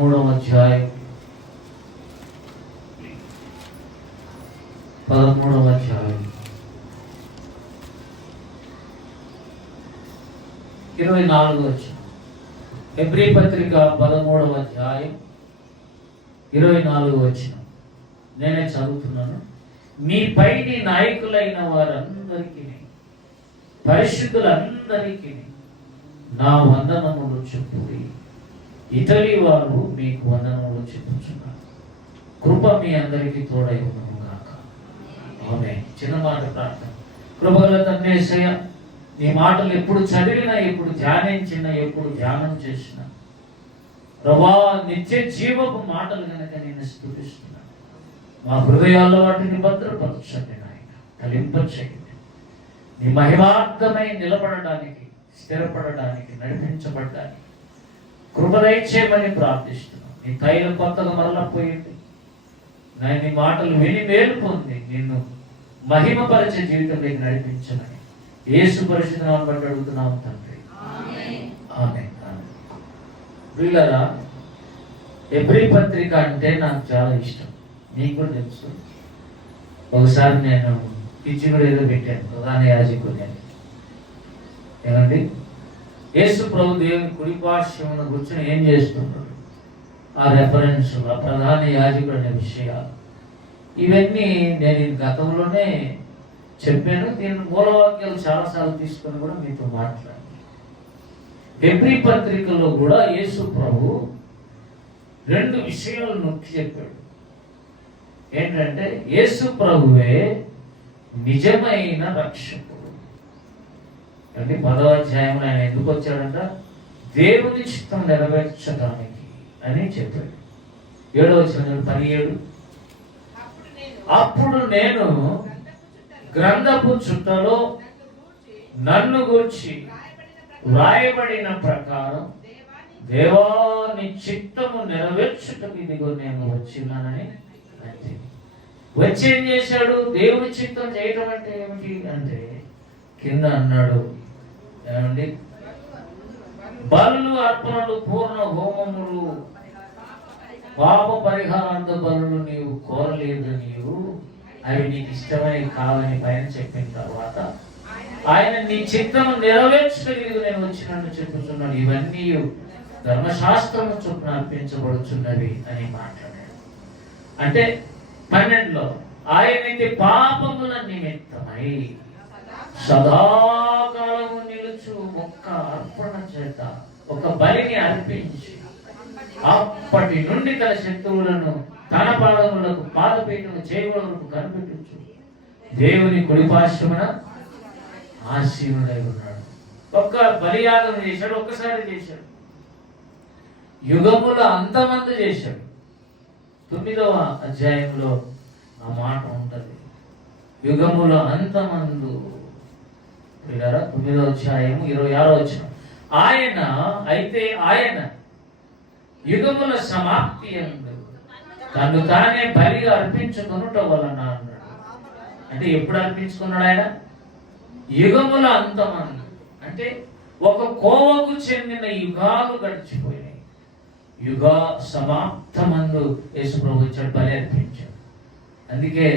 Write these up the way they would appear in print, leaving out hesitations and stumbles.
13వ అధ్యాయం 24వ వచనం. హెబ్రీ పత్రిక 13వ అధ్యాయం 24వ వచనం. నేనే చదువుతున్నాను. మీపై నీ నాయకులైన వారందరికీ, పరిశుద్ధులందరికీ నా వందనములు చెప్పుడి. ఇతడి వారు మీకు వందనములు చెప్పుచున్నారు. కృప మీ అందరికీ తోడై ఉన్నను గాక. ఆమేన్. చిన్న మాట ప్రార్థన. కృపగల తండ్రి యేసయ్య, నీ మాటలు ఎప్పుడు చదివినా, ఎప్పుడు ధ్యానించినా, ఎప్పుడు ధ్యానం చేసినా ప్రభా నిత్య జీవపు మాటలు కనుక నేను స్తుతిస్తున్నాను. మా హృదయాల్లో వాటిని భద్రపరచండి నాయన, కలింపచేయండి. నీ మహిమార్థమై నిలబడడానికి, స్థిరపడడానికి, నడిపించబడడానికి కృప దయచేయమని ప్రార్థిస్తున్నాను. నీ తైలం కొత్తగా మరలా పోయింది నాయన. నీ మాటలు విని మేలు పొంది నిన్ను మహిమపరిచే జీవితంలోకి నడిపించమని యేసు పరిశుద్ధ నామమున బట్టి అడుగుతున్నాము తండ్రి. ఆమేన్. ప్రియులారా, హెబ్రీ పత్రిక అంటే నాకు చాలా ఇష్టం. నీకు కూడా తెలుసు. ఒకసారి నేను పిచ్చి కూడా ఏదో పెట్టాను, ప్రధాన యాజకుడిని అని. ఏమండి, యేసు ప్రభు దేవుని కుడిపార్శ్వమున కూర్చొని ఏం చేస్తున్నాడు, ఆ రెఫరెన్స్, ఆ ప్రధాన యాజకుడు అనే విషయాలు, ఇవన్నీ నేను గతంలోనే చెప్పాను. దీని మూలవాక్యాలు చాలాసార్లు తీసుకొని కూడా మీతో మాట్లాడాను. హెబ్రీ పత్రికలో కూడా యేసు ప్రభు 2 విషయాలు నొక్కి చెప్పాడు. ఏంటంటే యేసు ప్రభువే నిజమైన రక్షకుడు. అంటే 10వ అధ్యాయంలో ఆయన ఎందుకు వచ్చాడంట? దేవుని చిత్తం నెరవేర్చడానికి అని చెప్పాడు. 7వ వచనం 17, అప్పుడు నేను గ్రంథపు చుట్టలో నన్ను గూర్చి వ్రాయబడిన ప్రకారం దేవాని చిత్తము నెరవేర్చుటకు ఇదిగో నేను వచ్చినానని అంటే, వచ్చి ఏం చేశాడు? దేవుని చిత్తం చేయటం అంటే ఏమిటి అంటే, కింద అన్నాడు ఏమండి, బలులు, అర్పణలు, పూర్ణ హోమములు, పాప పరిహారార్థ బలులు నీవు కోరలేదు, నీవు అవి నీకు ఇష్టమని కాదని పైన చెప్పిన తర్వాత ఆయన నీ చిత్తము నెరవేర్చగలిగి నేను వచ్చినట్టు చెప్పుచున్నాను. ఇవన్నీ ధర్మశాస్త్రము చొప్పున అర్పించబడుచున్నవి అని మాట్లాడాడు. అంటే 12లో ఆయనకి పాపముల నిమిత్తమై సదాకాలము నిలుచు ఒక్క అర్పణ చేత ఒక బలిని అర్పించి అప్పటి నుండి తన శత్రువులను తన పాదములకు పాదపీఠము చేయవలకు కనిపెట్టచ్చు దేవుని కుడిపార్శ్వమున ఆసీనుడై ఉన్నాడు. ఒక్క బలియాగం చేశాడు, ఒక్కసారి చేశాడు. యుగముల అంతమందు చేశాడు. 9వ అధ్యాయంలో ఆ మాట ఉంటుంది. యుగముల అంతమందు. 9వ అధ్యాయము 26వ వచనం. ఆయన యుగముల సమాప్తి యందు తను తానే బలిగా అర్పించుకొనుట వలన అన్నాడు. అంటే ఎప్పుడు అర్పించుకున్నాడు ఆయన? యుగముల అంతమందు. అంటే ఒక కోవకు చెందిన యుగాలు గడిచిపోయినాయి. యుగ సమాప్తమందు యేసు ప్రభు వచ్చాడు, బలి అర్పించాడు. అందుకే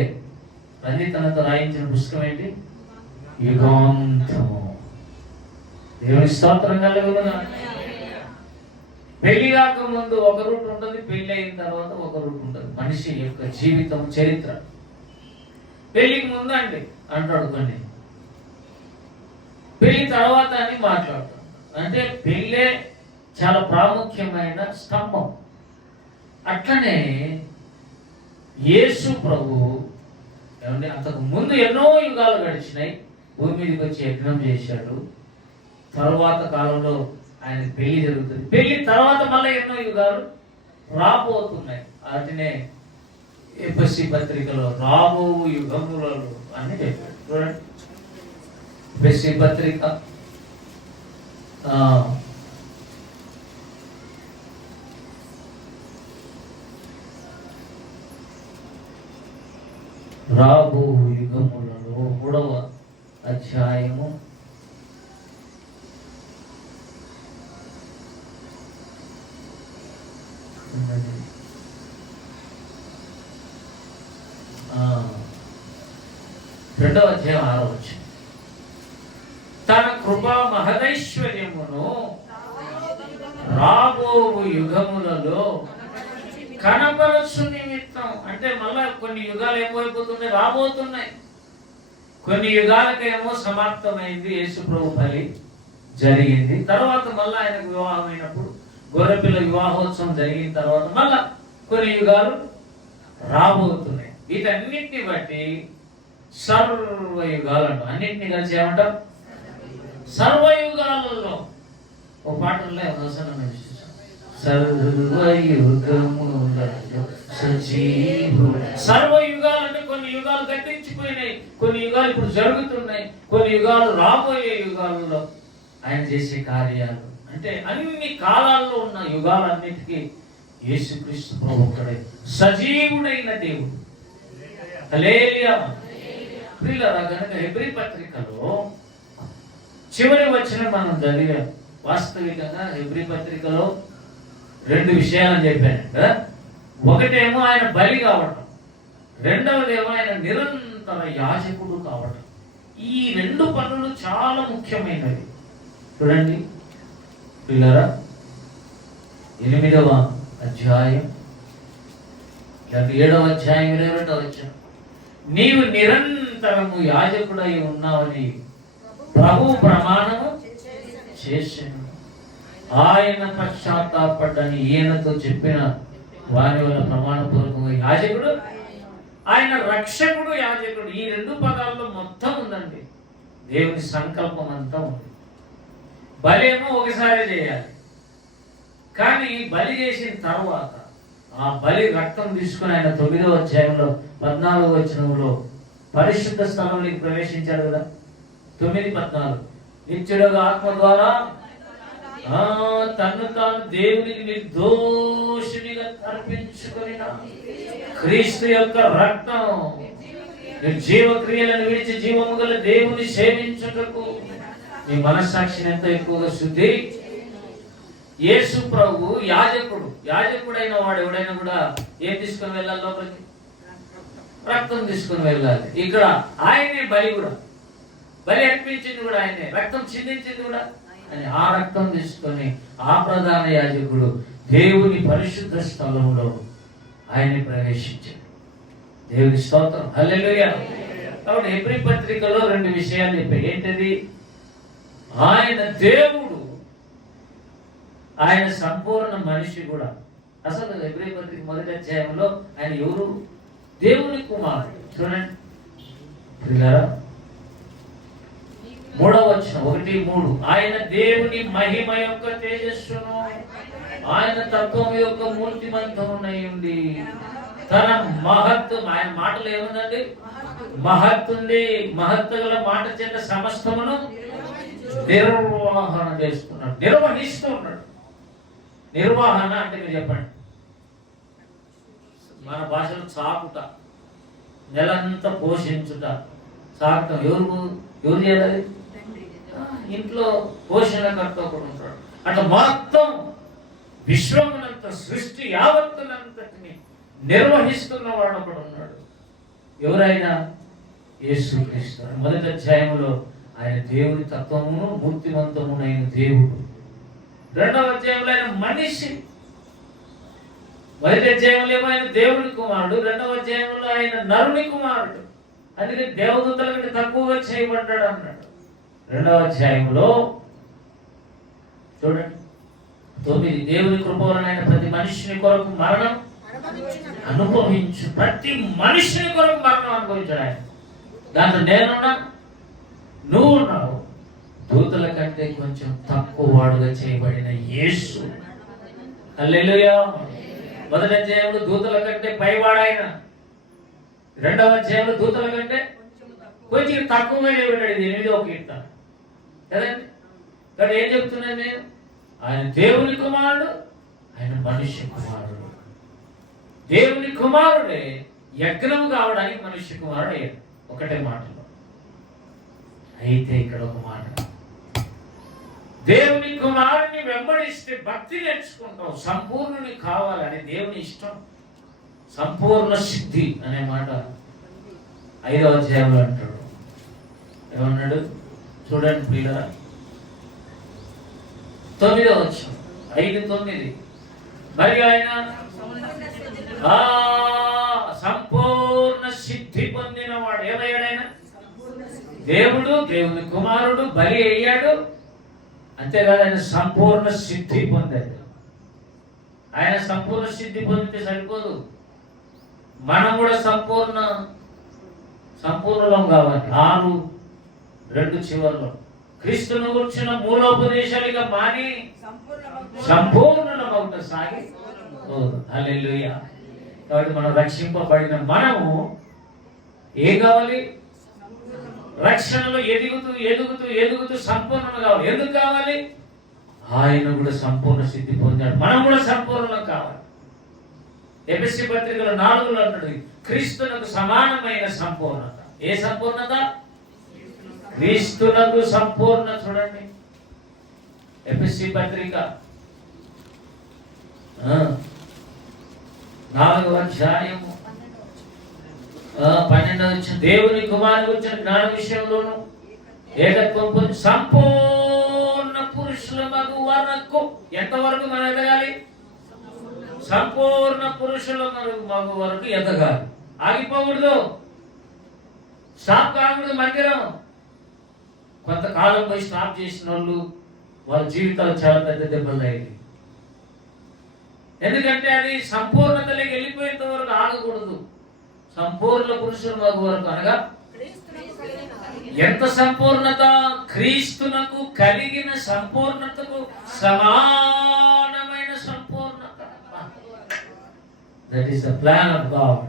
తనతో రాయించిన పుస్తకం ఏంటి? యుగాంతము. దేవుని స్తోత్రం కలుగునుగా. పెళ్లి కాక ముందు ఒక రూట్ ఉంటుంది, పెళ్లి అయిన తర్వాత ఒక రూట్ ఉంటుంది. మనిషి యొక్క జీవితం చరిత్ర. పెళ్లికి ముందు అంటాడు కొన్ని, పెళ్లి తర్వాత అని మాట్లాడతాం. అంటే పెళ్ళే చాలా ప్రాముఖ్యమైన స్తంభం. అట్లనే యేసు ప్రభు ఏమంటే అంతకు ముందు ఎన్నో యుగాలు గడిచినాయి. భూమి మీదకి వచ్చి యజ్ఞం చేశాడు. తరువాత కాలంలో ఆయన పెళ్లి జరుగుతుంది. పెళ్లి తర్వాత మళ్ళీ ఎన్నో యుగాలు రాబోతున్నాయి. వాటినే ఎఫెసీ పత్రికలో రాబో యుగములలో అని చెప్పాడు. చూడండి, ఎఫెసీ పత్రిక రాబో యుగములలో 3వ అధ్యాయము 4వ 2వ అధ్యాయం 6వ వచనం. తన కృపా మహదైశ్వర్యమును రాబో యుగములలో కనపరచు నిమిత్తం. అంటే మళ్ళా కొన్ని యుగాలు ఏమైపోతున్నాయి, రాబోతున్నాయి. కొన్ని యుగాలకేమో సమాప్తమైంది, యేసు ప్రభు బలి జరిగింది. తర్వాత మళ్ళీ ఆయనకు వివాహం అయినప్పుడు గొర్రెపిల్ల వివాహోత్సవం జరిగిన తర్వాత మళ్ళా కొన్ని యుగాలు రాబోతున్నాయి. వీటన్నిటిని బట్టి సర్వయుగాలు అంటాం. అన్నింటినీ కలిసి ఏమంటాం? సర్వయుగాలలో. ఓ పాటల్లో సర్వయుగాలు అంటే కొన్ని యుగాలు గతించిపోయినాయి, కొన్ని యుగాలు ఇప్పుడు జరుగుతున్నాయి, కొన్ని యుగాలు రాబోయే యుగాలలో ఆయన చేసే కార్యాలు. అంటే అన్ని కాలాల్లో ఉన్న యుగాలన్నిటికీ యేసుక్రీస్తు ప్రభు ఒక్కడే సజీవుడైన దేవుడు. హల్లెలూయా. ప్రియులారా, కనుక హెబ్రీ పత్రికలో చివరి వచనం మనం చదివాం. వాస్తవికంగా హెబ్రీ పత్రికలో 2 విషయాలని చెప్పాను కదా. ఒకటేమో ఆయన బలి కావటం, రెండవదేమో ఆయన నిరంతర యాజకుడు కావటం. ఈ 2 పనులు చాలా ముఖ్యమైనవి. చూడండి పిల్లరా, 8వ అధ్యాయం 7వ అధ్యాయం 22వ వచనం. నీవు నిరంతరము యాజకుడై ఉన్నావని ప్రభు ప్రమాణము చేశాను. ఆయన పశ్చాత్తాపడ్డని ఈయనతో చెప్పిన వారి వల్ల ప్రమాణపూర్వకంగా యాజకుడు, ఆయన రక్షకుడు, యాజకుడు. ఈ 2 పదాల్లో మొత్తం ఉందండి. దేవుని సంకల్పం అంతా ఉంది. బలేమో ఒకసారి చేయాలి, కానీ బలి చేసిన తర్వాత ఆ బలి రక్తం తీసుకుని ఆయన 9వ అధ్యాయంలో 14వ వచనంలో పరిశుద్ధ స్థలంలోకి ప్రవేశించాడు కదా. 9:14 నిత్యుడుగా ఆత్మ ద్వారా తను తాను దేవునికి నిర్దోషినిగా అర్పించుకొని క్రీస్తు యొక్క రక్తం నిర్జీవ క్రియలను విడిచి జీవము గల దేవుని సేవించుటకు మీ మనస్సాక్షిని ఎంతో ఎక్కువగా శుద్ధి. యేసు ప్రభు యాజకుడు. యాజకుడైన వాడు ఎవడైనా కూడా ఏం తీసుకుని వెళ్ళాలి? లోపలికి రక్తం తీసుకుని వెళ్ళాలి. ఇక్కడ ఆయనే బలి కూడా, బలి అర్పించింది కూడా ఆయనే, రక్తం చిందించింది కూడా అని. ఆ రక్తం తీసుకొని ఆ ప్రధాన యాజకుడు దేవుని పరిశుద్ధ స్థలంలో ఆయన ప్రవేశించాడు. దేవుని స్తోత్రం, హల్లెలూయా. కాబట్టి హెబ్రీ పత్రికలో 2 విషయాలు చెప్పాయి. ఏంటది? ఆయన దేవుడు, ఆయన సంపూర్ణ మనిషి కూడా. అసలు హెబ్రీ పత్రిక 1వ అధ్యాయంలో ఆయన ఎవరు? దేవుని కుమారుడు. చూడండి పిల్లరా, 3వ వచనం 1:3. ఆయన దేవుని మహిమ యొక్క తేజస్సును, ఆయన తత్వం యొక్క మూర్తిమంతమునై ఉండి తన మహత్వం. ఆయన మాటలు ఏముందండి? మహత్తుంది. మహత్తు గల మాట చేత సమస్తమును నిర్వహణ చేస్తున్నాడు, నిర్వహిస్తూ ఉన్నాడు. నిర్వహణ అంటే మీరు చెప్పండి. మన భాషలో చాకుట, నెలంతా పోషించుట, సాకుతాం. ఎవరు చేయాలి? ఇంట్లో పోషణకర్త ఒకడు ఉంటాడు. అట్లా మొత్తం విశ్వమునంత సృష్టి యావత్తునంతటిని నిర్వహిస్తున్న వాడు ఒకడు ఉన్నాడు. ఎవరైనా? యేసుక్రీస్తు. 1వ అధ్యాయంలో ఆయన దేవుని తత్వమును మూర్తిమంతమునైన దేవుడు. 2వ అధ్యాయంలో ఆయన మనిషి. 1వ అధ్యాయంలో ఏమో ఆయన దేవుని కుమారుడు, 2వ అధ్యాయంలో ఆయన నరుని కుమారుడు. అందుకే దేవదూతల కంటే తక్కువగా చేయబడ్డాడు అన్నాడు. 2వ అధ్యాయంలో చూడండి 9. దేవుని కృప వలన ఆయన ప్రతి మనిషిని కొరకు మరణం అనుభవించు. ప్రతి మనిషిని కొరకు మరణం అనుభవించాడు ఆయన. దాంట్లో నేనున్నా, నువ్వు ఉన్నావు. దూతల కంటే కొంచెం తక్కువ వాడుగా చేయబడిన యేసు. హల్లెలూయా. 1వ అధ్యాయంలో దూతల కంటే పైవాడాయన, 2వ అధ్యాయంలో దూతల కంటే కొంచెం తక్కువగా చేయబడ్డాడు. ఇది 8వ కీర్తన కదండి. కానీ ఏం చెప్తున్నాను నేను? ఆయన దేవుని కుమారుడు, ఆయన మనుష్య కుమారుడు. దేవుని కుమారుడే యజ్ఞం కావడానికి మనుష్య కుమారుడు అయ్యాడు. ఒకటే మాటలో. అయితే ఇక్కడ ఒక మాట, దేవుని కుమారుని వెంబడిస్తే భక్తి నేర్చుకుంటావు, సంపూర్ణుని కావాలని దేవుని ఇష్టం. సంపూర్ణ సిద్ధి అనే మాట 5వ అధ్యాయంలో అంటాడు. ఏమన్నాడు చూడండి ప్రియులారా, 9వ వచనం 5:9. మరి ఆయన సంపూర్ణ సిద్ధి పొందినవాడు. ఏమయ్యాడు ఆయన? దేవుడు, దేవుని కుమారుడు బలి అయ్యాడు. అంతేకాదు ఆయన సంపూర్ణ సిద్ధి పొందాడు. ఆయన సంపూర్ణ సిద్ధి పొందితే సరిపోదు, మనం కూడా సంపూర్ణం కావాలి. 6:2 చివరిలో క్రీస్తును కూర్చున్న మూలోపదేశాలుగా మాని సంపూర్ణమవుట సాగి. హల్లెలూయా. కాబట్టి మనం రక్షింపబడిన మనము ఏం కావాలి? రక్షణలో ఎదుగుతూ సంపూర్ణం కావాలి. ఎందుకు కావాలి? ఆయన కూడా సంపూర్ణ సిద్ధి పొందాడు, మనం కూడా సంపూర్ణం కావాలి. ఎఫెసీ పత్రికలో 4లో అన్నాడు, క్రీస్తునకు సమానమైన సంపూర్ణత. ఏ సంపూర్ణత? క్రీస్తునకు సంపూర్ణ. చూడండి ఎఫెసీ పత్రిక 4వ అధ్యాయము 12వ వచనం. దేవుని కుమారుని గురించిన జ్ఞాన విషయంలోను ఏకత్వం పొంది సంపూర్ణ పురుషుల మగు వరకు. ఎంతవరకు మనం ఎదగాలి? సంపూర్ణ పురుషుల మగు వరకు ఎదగాలి. ఆగిపోకూడదు, స్టాప్ కాకూడదు. మందిరం కొంతకాలం పోయి స్టాప్ చేసిన వాళ్ళు వాళ్ళ జీవితాలు చాలా పెద్ద దెబ్బలు అయ్యాయి. ఎందుకంటే అది సంపూర్ణతలోకి వెళ్ళిపోయేంత వరకు ఆగకూడదు. సంపూర్ణ పురుషుల మగు వరకు అనగా ఎంత సంపూర్ణత? క్రీస్తునకు కలిగిన సంపూర్ణతకు సమానమైన సంపూర్ణత. That is the plan of God.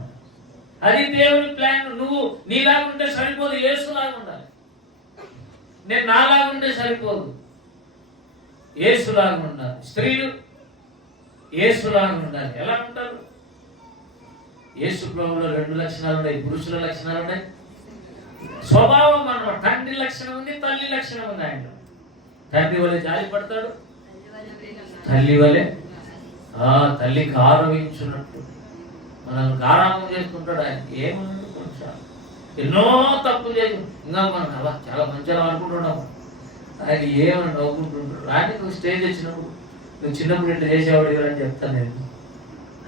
అది దేవుని ప్లాన్. నువ్వు నీలాగా ఉంటే సరిపోదు, యేసులాగా ఉండాలి. నేను నాలాగా ఉంటే సరిపోదు, యేసులాగా ఉండాలి. స్త్రీలు యేసులాగా ఉండాలి. ఎలా ఉంటారు? యేసు ప్రభువులో 2 లక్షణాలు ఉన్నాయి, పురుషుల లక్షణాలు ఉన్నాయి. స్వభావం అన్నమాట. తండ్రి లక్షణం ఉంది, తల్లి లక్షణం ఉంది. ఆయన తండ్రి వలె జాలి పడతాడు, తల్లి వలె తల్లికి ఆరవించున్నట్టు మనల్ని గారామం చేసుకుంటాడు. ఆయన ఏమన్నా కొంచెం ఎన్నో తప్పులు చేసి ఇంకా మనం అలా చాలా మంచిగా అనుకుంటున్నాము. ఆయన ఏమని నవ్వుకుంటుంటాడు. ఆయనకు స్టేజ్ వచ్చినప్పుడు నువ్వు చిన్నప్పుడు ఇట్లా చేసేవాడు అని చెప్తాను నేను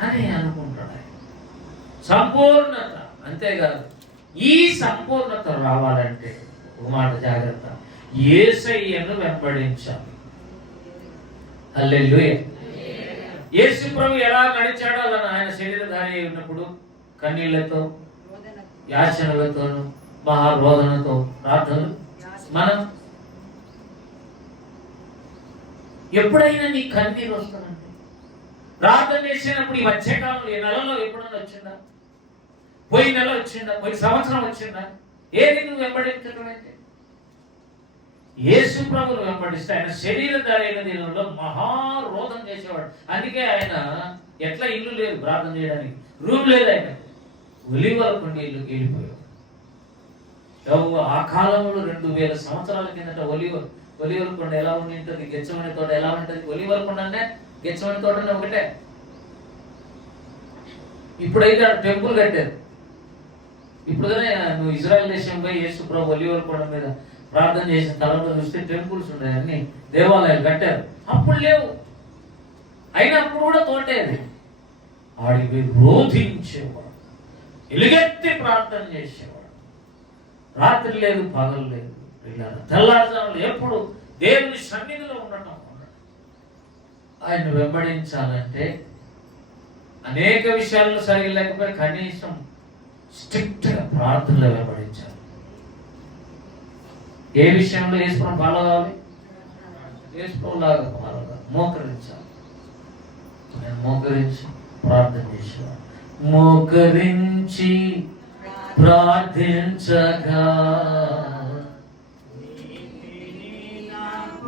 అని అనుకుంటాడు ఆయన. సంపూర్ణత. అంతేకాదు, ఈ సంపూర్ణత రావాలంటే ఒక మాట జాగ్రత్త, యేసయ్యను వెంబడించాలి. హల్లెలూయా. యేసు ప్రభు ఎలా నడిచాడో అలా ఆయన శరీరధారి ఉన్నప్పుడు కన్నీళ్లతో, యాచనలతోను, మహారోదనతో ప్రార్థనలు. మనం ఎప్పుడైనా నీ కన్నీరు వస్తుందంటే ప్రార్థన చేసినప్పుడు ఈ మధ్యకాలంలో ఈ నెలలో ఎప్పుడైనా వచ్చిందా? పోయిన నెల వచ్చిందా? పోయిన సంవత్సరం వచ్చిందా? ఏది నువ్వు వెంబడించడం అయితే? యేసు ప్రభువును వెంబడిస్తే ఆయన శరీరధారి అయిన దినంలో మహారోధం చేసేవాడు. అందుకే ఆయన ఎట్లా ఇల్లు లేదు ప్రార్థన చేయడానికి, రూమ్ లేదు. ఆయన ఒలీవల కొండ ఇల్లుకి వెళ్ళిపోయాడు. ఆ కాలంలో 2000 సంవత్సరాల కిందట ఒలీవల కొండ ఎలా ఉంటుంది, గెచ్చమని తోట ఎలా ఉంటుంది? ఒలీవల కొండ అంటే గెచ్చమని తోట ఒకటే. ఇప్పుడైతే టెంపుల్ కట్టారు. ఇప్పుడు నువ్వు ఇజ్రాయెల్ దేశం పోయి యేసు ప్రభు ఒలీవల కొండ మీద ప్రార్థన చేసిన తలంలో చూస్తే టెంపుల్స్ ఉన్నాయి, అన్ని దేవాలయాలు కట్టారు. అప్పుడు లేవు. అయినప్పుడు కూడా తోటే. అది ఆడికి రోధించేవాడు, ఎలుగెత్తి ప్రార్థన చేసేవాడు. రాత్రి లేదు, పగలు లేదు. తెల్లారుజాములు ఎప్పుడు దేవుని సన్నిధిలో ఉండటం. ఆయన వెంబడించాలంటే అనేక విషయాల్లో సరిగ్గా లేకపోతే కనీసం స్ట్రిక్ట్ గా ప్రార్థనలో వెంబడించాలి. ఏ విషయంలో యేసుప్రభుని ఫాలో కావాలి? యేసుప్రభులాగా ఫాలో కావాలి, మోకరించాలి. నేను మోకరించి ప్రార్థన చేసేవాడు. మోకరించి ప్రార్థించగా,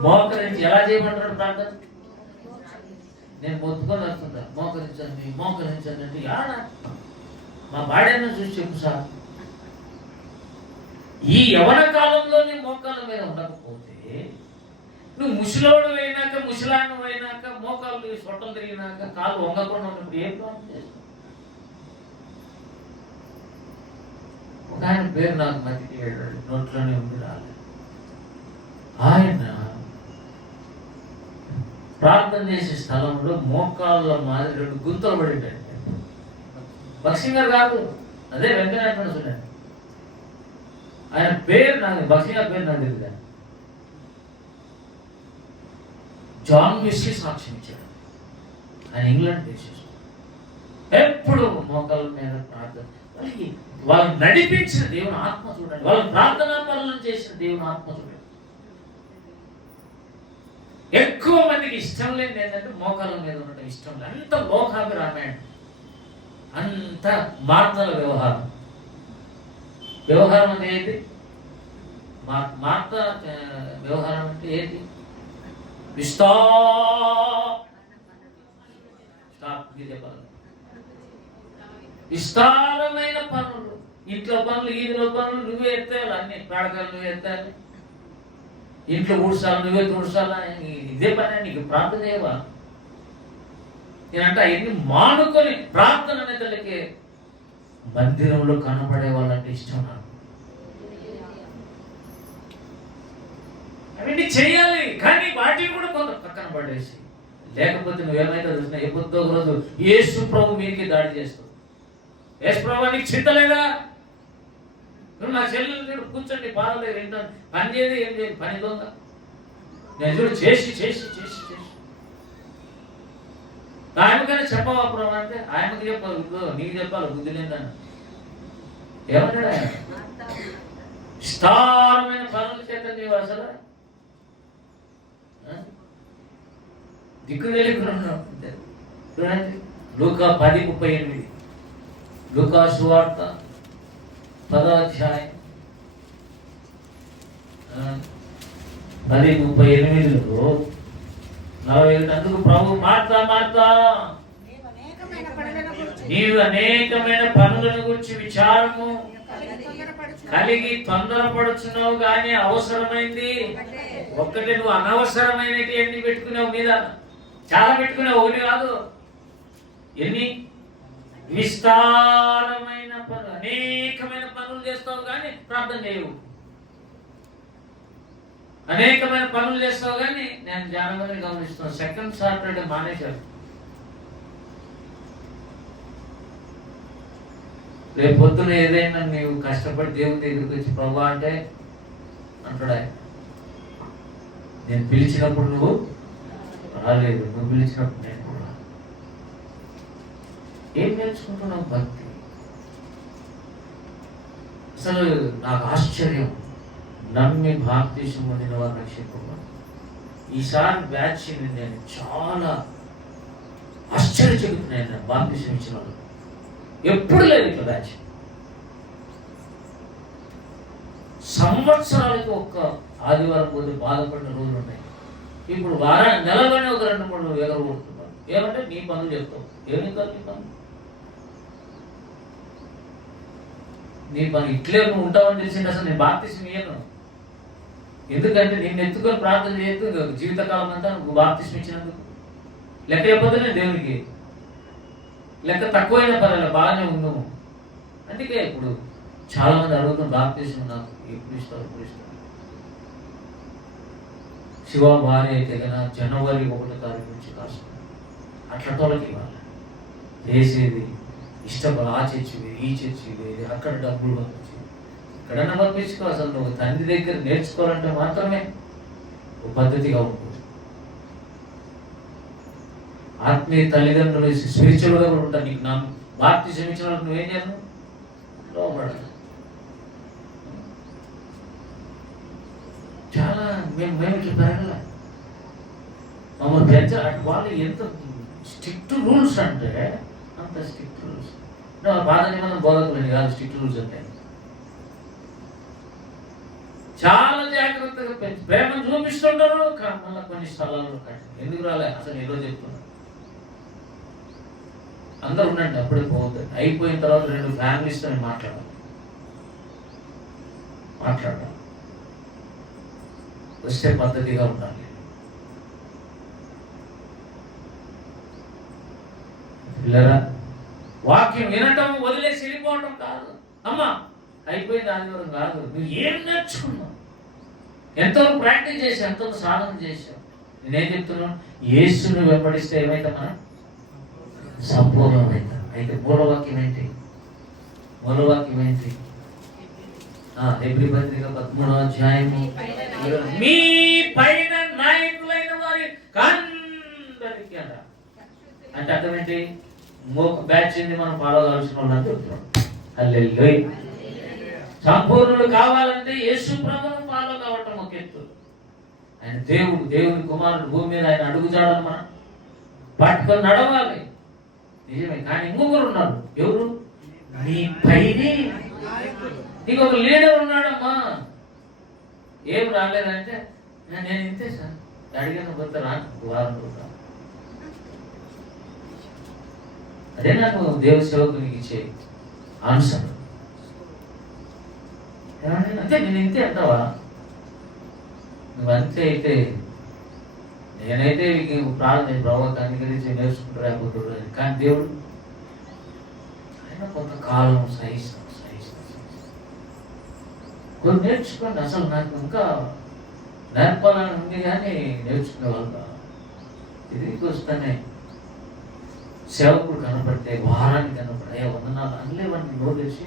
మోకరించి ఎలా చేయమంటాడు ప్రార్థన? నేను మొత్తుకొని వస్తుంటా, మోకరించండి అంటే యాడ మా బాడీని చూసి చెప్పు సార్. ఈ యవన కాలంలో నీ మోకాళ్ళ మీద ఉండకపోతే, నువ్వు ముసలోడు అయినాక, ముసలాను అయినాక, మోకాళ్ళు సొట్టలు తిరిగినాక, కాళ్ళు వంగకుండా ఉన్నప్పుడు ఏం ప్రార్థన చేస్తావు? ఒక ఆయన పేరు నాకు మధ్యకి నోట్లోనే ఉంది, రాలేదు. ఆయన ప్రార్థన చేసే స్థలంలో మోకాళ్ళ మాదిరి 2 గుంతలు పడింటాడు. భక్సింగ్ గారు కాదు, అదే వెంకటనాథ చూడండి. ఆయన పేరు నాకు భక్సింగ్ గారి పేరు నాకు తెలియదు. జాన్ వెస్లీ సాక్ష్యం ఇచ్చాడు. ఆయన ఇంగ్లాండ్ దేశం, ఎప్పుడు మోకాళ్ళ మీద ప్రార్థన. వాళ్ళని నడిపించిన దేవుని ఆత్మ చూడండి, వాళ్ళ ప్రార్థనా పనులను చేసిన దేవుని ఆత్మ చూడండి. ఎక్కువ మందికి ఇష్టం లేని ఏంటంటే మోకాళ్ళ మీద ఉండటం ఇష్టం లేదు. అంత లోకాభిరామాయణం, అంత మార్తల వ్యవహారం. వ్యవహారం అంటే ఏంటి? మార్త వ్యవహారం అంటే ఏంటి? విస్తారమైన పనులు, ఇంట్లో పనులు, ఈదిలో పనులు నువ్వే ఎత్తాలి, అన్ని ప్రాడకాలు నువ్వే ఎత్తాలి, ఇంట్లో ఊడ్చాలి, నువ్వే తుడ్చాలా, ఇదే పని. నీకు ప్రార్థన చేయవా? నేనంటే అవన్నీ మానుకొని ప్రార్థన అనేతలకి మందిరంలో కనపడే వాళ్ళంటే ఇష్టం నాకు. అవన్నీ చేయాలి, కానీ వాటిని కూడా కొంత పక్కన పడేసి, లేకపోతే నువ్వేమైతే చూసినా ఏ పొద్దు ఒక రోజు యేసు ప్రభు మీదకి దాడి చేస్తావు. యేసు ప్రభు నీకు చింత లేదా? నువ్వు నా చెల్లెలు కూర్చోండి, బాధలేదు, వింటాను, పని చేయదు, ఏం చేయదు, పని దొంగ. నేను చూడు చేసి చేసి చేసి చేసి ఆయనకైనా చెప్పవా ప్రభు అంటే, ఆయనకు చెప్పాలి, నీకు చెప్పాలి, బుద్ధి లేదని. ఏమంటాడు ఆయన? విస్తారమైన పనులు చేత నీవు అసలు దిక్కు తెలియకుండా చూడండి. లూకా 10:38, లూకా సువార్త 10వ అధ్యాయం 10:38లో 40 అందుకు ప్రభు, మార్తా మార్తా, నీవు అనేకమైన పనులను గురించి విచారము కలిగి తొందరపడుచున్నావు, కానీ అవసరమైంది ఒక్కటే. నువ్వు అనవసరమైనవి ఎన్ని పెట్టుకున్నావు మీద? చాలా పెట్టుకున్నావు, ఒకటి కాదు, ఎన్ని? విస్తారమైన పనులు, అనేకమైన పనులు చేస్తావు కానీ ప్రార్థన చేయవు. అనేకమైన పనులు చేస్తావు కానీ, నేను చాలా మందిని గమనిస్తున్నాను, సెకండ్ సాటర్డే మానేశారు. రేపు పొద్దున ఏదైనా నీవు కష్టపడి దేవుని దగ్గరికి వచ్చి ప్రభు అంటే అంటాడు ఆయన, నేను పిలిచినప్పుడు నువ్వు రాలేదు, నువ్వు పిలిచినప్పుడు నేను కూడా. ఏం నేర్చుకుంటున్నావు? భక్తి. అసలు నాకు ఆశ్చర్యం, నమ్మి బాప్తిసం పొందిన వారు రక్షింపబడి ఈసారి బ్యాచ్ నేను చాలా ఆశ్చర్యచకితున్నాను. బాప్తిసం ఇచ్చిన వాళ్ళు ఎప్పుడు లేదు ఇట్లా బ్యాచ్. సంవత్సరాలకు ఒక్క ఆదివారం పోతే బాధపడిన రోజులు ఉన్నాయి. ఇప్పుడు నెలలోనే ఒక 2-3 ఎగరు కొడుతున్నారు. ఏమంటే నీ పనులు చెప్తావు. ఏమి కాదు నీ పనులు, నీ పని ఇట్లే నువ్వు ఉంటావని తెలిసింది. అసలు నేను బాప్తిసం ఇయ్యను, ఎందుకంటే నిన్ను ఎత్తుకొని ప్రార్థన చేయొద్దు జీవితకాలం అంతా. నువ్వు బాప్తిసం ఇచ్చినందుకు లెక్క చెప్పొద్దు నేను దేవునికి. లెక్క తక్కువైనా పర్వాలేదు, బాగానే ఉందాము. అందుకే ఇప్పుడు చాలా మంది అడుగుతున్న బాప్తిసం నాకు ఎప్పుడు ఇస్తారు, ఎప్పుడు ఇస్తారు. శివ భార్య అయితే కదా జనవరి 1వ తారీఖు నుంచి కాదు, అట్లా తోలకి ఇవ్వాలి. చేసేది ఇష్టం, ఆ చర్చి వేది, ఈ చర్చి వేది, అక్కడ డబ్బులు పంపించి ఎక్కడన్నా పంపించుకో. అసలు నువ్వు తండ్రి దగ్గర నేర్చుకోవాలంటే మాత్రమే ఒక పద్ధతిగా ఉంటుంది. ఆత్మీయ తల్లిదండ్రులు స్పిరిచువల్గా కూడా ఉంటారు. నీకు నా బాప్తిసం ఇచ్చిన వాళ్ళకి నువ్వేం చేయాలి? లోపడాలి. చాలా మేము ఇట్లా పెరగల. మమ్మల్ని పెంచ వాళ్ళు ఎంత స్ట్రిక్ట్ రూల్స్ అంటే అంత స్ట్రిక్ట్ రూల్స్. పాత నిబంధన బోధకులని కాదు స్ట్రిక్ట్ రూల్స్ అంటే. చాలా జాగ్రత్తగా పెంచి ప్రేమను చూపిస్తుంటారు. మళ్ళీ కొన్ని స్థలాల్లో ఎందుకు రాలే అసలు ఈరోజు చెప్తున్నా. అందరూ ఉండండి, అప్పుడే పోతుంది. అయిపోయిన తర్వాత 2 ఫ్యామిలీస్తో నేను మాట్లాడాలి. వస్తే పద్ధతిగా ఉండాలి. పిల్లరా, వాక్యం వినటం వదిలేసి వెళ్ళిపోవటం కాదు. అమ్మా అయిపోయింది ఆదివారం కాదు. నువ్వు ఏం నేర్చుకున్నావు, ఎంతవరకు ప్రాక్టీస్ చేసావు, ఎంతవరకు సాధన చేసావు. నేనేం చెప్తున్నాను, యేసుని వెంబడిస్తే ఏమైతే మనం సంపూర్ణమైతాం. అయితే మూలవాక్యం ఏంటి? హెబ్రీ పత్రిక 13వ అధ్యాయము, మీ పైన నాయకులైన వారి అందరికీ అట. అంటే అర్థం ఏంటి? బ్యాచ్ మనం ఫాలో కావాల్సిన వాళ్ళని చెప్తున్నాం. హల్లెలూయా. సంపూర్ణులు కావాలంటే యేసు ప్రభువును ఫాలో కావటం ఒక ఎత్తు. ఆయన దేవుని కుమారుడు భూమి మీద ఆయన అడుగుజాడని మనం పట్టుకొని నడవాలి, నిజమే. కానీ ఇంకొకరు ఉన్నారు. ఎవరు? నీ పైనే నీకు ఒక లీడర్ ఉన్నాడమ్మా. ఏం రాలేదంటే నేను ఇంతే సార్, అడిగిన పోతే వారం రోజులు. అదే నాకు దేవ సేవకునికి ఇచ్చే ఆన్సర్. అంతే, నేను ఇంతే అంటావా? నువ్వు అంతే అయితే నేనైతే ప్రార్థన ప్రభావ అంగీకరించి నేర్చుకుంటూ కానీ దేవుడు ఆయన కొంతకాలం సహిస్తాం కొన్ని నేర్చుకోండి. అసలు నాకు ఇంకా నేర్పాలని ఉంది కానీ నేర్చుకునే వాళ్ళు తిరిగి వస్తానే సేవకుడు కనపడితే వారానికి కనపడే వందనాలు అనలేవన్నీ నోరేసి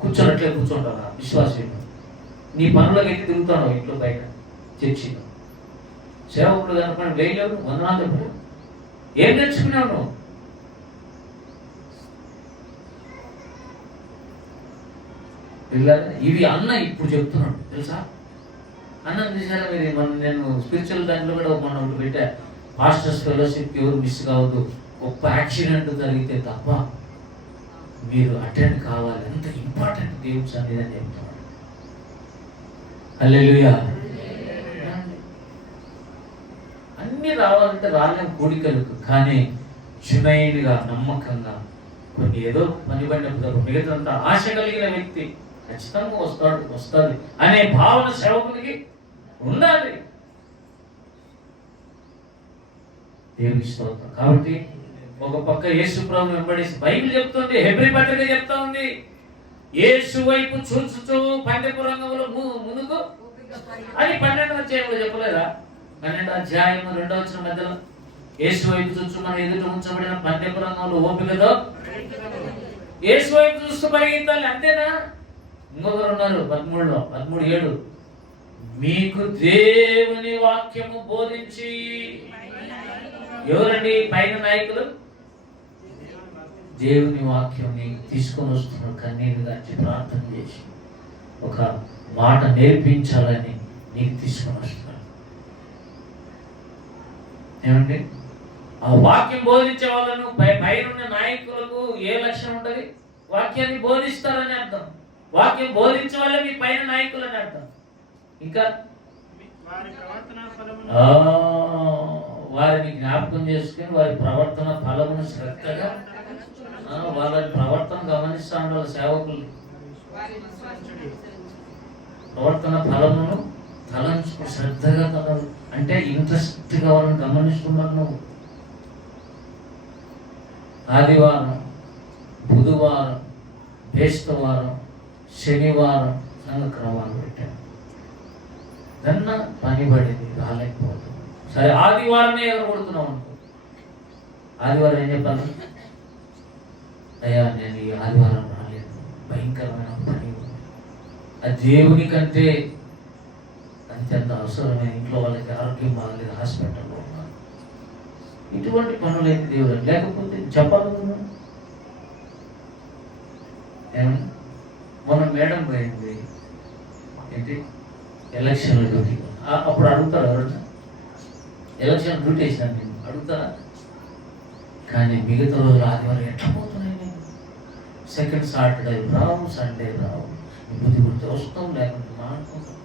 కూర్చోనట్లే కూర్చోంటావా? విశ్వాసం నీ పనులకు ఎక్కి తిరుగుతాను ఇంట్లో బయట చర్చిలో. సేవకుడు కనపడి వేయలేవు, వందనాలు చెప్పు. ఏం నేర్చుకున్నావు నువ్వు? ఇవి అన్న ఇప్పుడు చెప్తున్నాడు తెలుసా. అన్నం చూసారా మీరు? నేను స్పిరిచువల్ దాంట్లో కూడా మనం ఒకటి పెట్టా, మాస్టర్స్ ఫెలోషిప్ ఎవరు మిస్ కావద్దు, గొప్ప యాక్సిడెంట్ జరిగితే తప్ప మీరు అటెండ్ కావాలి, ఎంత ఇంపార్టెంట్ దేవుని సన్నిధి అని చెప్తున్నాడు. హల్లెలూయా. అన్ని రావాలంటే రాలేం కోరికలకు, కానీ జునైన్గా నమ్మకంగా కొన్ని ఏదో పని పడినప్పుడు మిగతాంతా ఆశ కలిగిన వ్యక్తి ఖచ్చితంగా వస్తుంది అనే భావన సేవకునికి ఉండాలి. దేవుని స్తోత్రం. కాబట్టి ఒక పక్క యేసు ప్రభువును వెంబడిసి బైబిల్ చెప్తుంది, హెబ్రీ పత్రిక చెప్తా ఉంది, యేసు వైపు చూచుచూ పందెపు రంగంలో ముందుకు అని 12వ అధ్యాయంలో చెప్పలేదా? 12వ అధ్యాయం 2వ వచనం మధ్యలో యేసు వైపు చూచు మన ఎదుట ఉంచబడిన పందెపు రంగంలో ఓపికతో యేసు వైపు చూస్తూ పరిగెత్తాలి. అంతేనా? ఇంకొకరు ఉన్నారు 13:7 మీకు దేవుని వాక్యము బోధించి. ఎవరండి పైన నాయకులు? దేవుని వాక్యం నీకు తీసుకొని వస్తున్నారు, కన్నీరు గార్చి ప్రార్థన చేసి ఒక మాట నేర్పించాలని నీకు తీసుకొని వస్తున్నారు. ఏమండి? ఆ వాక్యం బోధించే వాళ్ళను పైన నాయకులకు ఏ లక్షణం ఉంటుంది? వాక్యాన్ని బోధిస్తారని అర్థం. వాక్యం బోధించే వాళ్ళే మీ పైన నాయకులు అని అర్థం. ఇంకా వారిని జ్ఞాపకం చేసుకుని వారి ప్రవర్తన ఫలమును శ్రద్ధగా, వాళ్ళ ప్రవర్తన గమనిస్తూ ఉండాలి. సేవకులు ప్రవర్తన ఫలమును తలంచుకు శ్రద్ధగా తలలు అంటే ఇంట్రెస్ట్గా వాళ్ళని గమనిస్తున్నాను. నువ్వు ఆదివారం, బుధవారం, బేస్తవారం, శనివారం సంఘక్రమాలు పెట్టాను. దన్న పని పడింది, రాలేకపోతుంది. సరే ఆదివారమే ఎవరు కొడుతున్నావు అనుకో, ఆదివారం ఏం చెప్పాలి? అయ్యా నేను ఈ ఆదివారం రాలేదు, భయంకరమైన పని ఉంది. ఆ దేవుని కంటే అత్యంత అవసరమైన ఇంట్లో వాళ్ళకి ఆరోగ్యం బాగలేదు, హాస్పిటల్లో ఉన్నారు. ఇటువంటి పనులైతే దేవుడు లేకపోతే చెప్పాలి. ఏమన్నా మొన్న మేడం పోయింది ఏంటి ఎలక్షన్ డ్యూటీ, అప్పుడు అడుగుతారు ఎవరన్నా? ఎలక్షన్ డ్యూటీ వేసినాను నేను, అడుగుతారా? కానీ మిగతా రోజులు ఆదివారం ఎట్లా పోతున్నాయి? నేను సెకండ్ సాటర్డే రావు, సండే రావు, బుద్ధి గుర్తు వస్తాం, లేకుంటే మానుకుంటాం.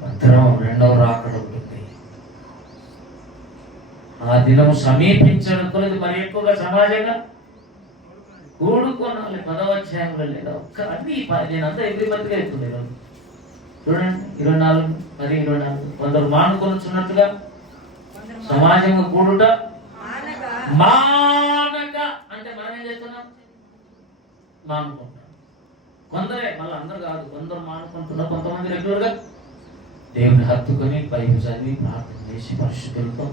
భద్రం 2వ రాకడ ఉంటుంది. ఆ దినము సమీపించడం కొలది మరి ఎక్కువగా సమాజంగా కూడుకోనాలి. 10వ అధ్యాయంలో లేదా ఒక్క అన్ని నేను అంతా ఎవ్రీ బతిగా అవుతుంది. చూడండి 24 మరి 24 కొందరు మానుకొనుచున్నట్టుగా సమాజంగా కూడుట మానక అంటే మనం ఏం చేస్తున్నాం? మానుకుంటారు. కొందరే, మళ్ళీ అందరు కాదు, కొందరు మానుకుంటున్నారు. కొంతమంది రెగ్యులర్గా దేవుని హత్తుకొని బైబిల్ చదివి ప్రార్థన చేసి పరిశుద్ధులతో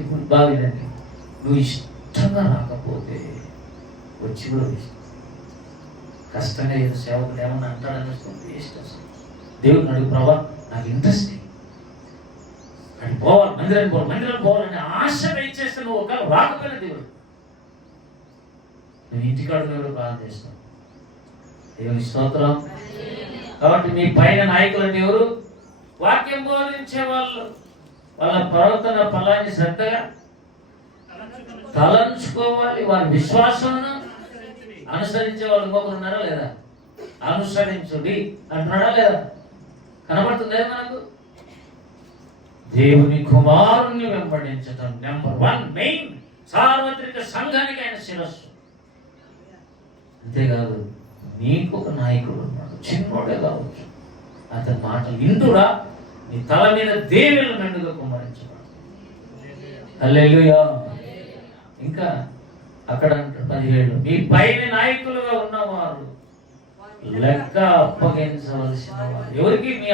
ఇప్పుడు బాగుందండి. నువ్వు ఇష్టంగా రాకపోతే వచ్చి కూడా కష్టంగా ఏదో సేవకుడు ఏమన్నా అంటాడని వేస్ట్ అసలు. దేవుడిని అడుగు, ప్రభా నాకు ఇంట్రెస్ట్ అది పోవాలి, మందిరానికి పోవాలని ఆశ ఇచ్చేస్తే నువ్వు ఒక రాకపోయినా దేవుడు నేను ఇంటికాడ దేవుడు ప్రార్థన చేస్తాను. దేవుని స్తోత్రం. కాబట్టి మీ పైన నాయకులని ఎవరు? వాక్యం బోధించే వాళ్ళు. వాళ్ళ ప్రవర్తన ఫలాన్ని శ్రద్ధగా తలంచుకోవాలి. వారి విశ్వాసాన్ని అనుసరించే వాళ్ళు ఇంకొకరు ఉన్నారా లేదా? అనుసరించుడి అంటున్నాడా లేదా? కనబడుతుంది మనకు. దేవుని కుమారుణ్ణి వెంబడించటం నెంబర్ 1 మెయిన్. సార్వత్రిక సంఘానికి ఆయన శిరస్సు. అంతేకాదు, నీకు ఒక నాయకుడు ఉన్నాడు, చిన్నోడే కావచ్చు, అతని మాటలు ఇంటురా, నీ తల మీద దేవుళ్ళు మెండుగా కుమ్మరించబడు. హల్లెలూయా. ఇంకా అక్కడ 17 మీ పైన నాయకులుగా ఉన్నవారు లెక్క అప్పగించవలసిన వారు. ఎవరికి? మీ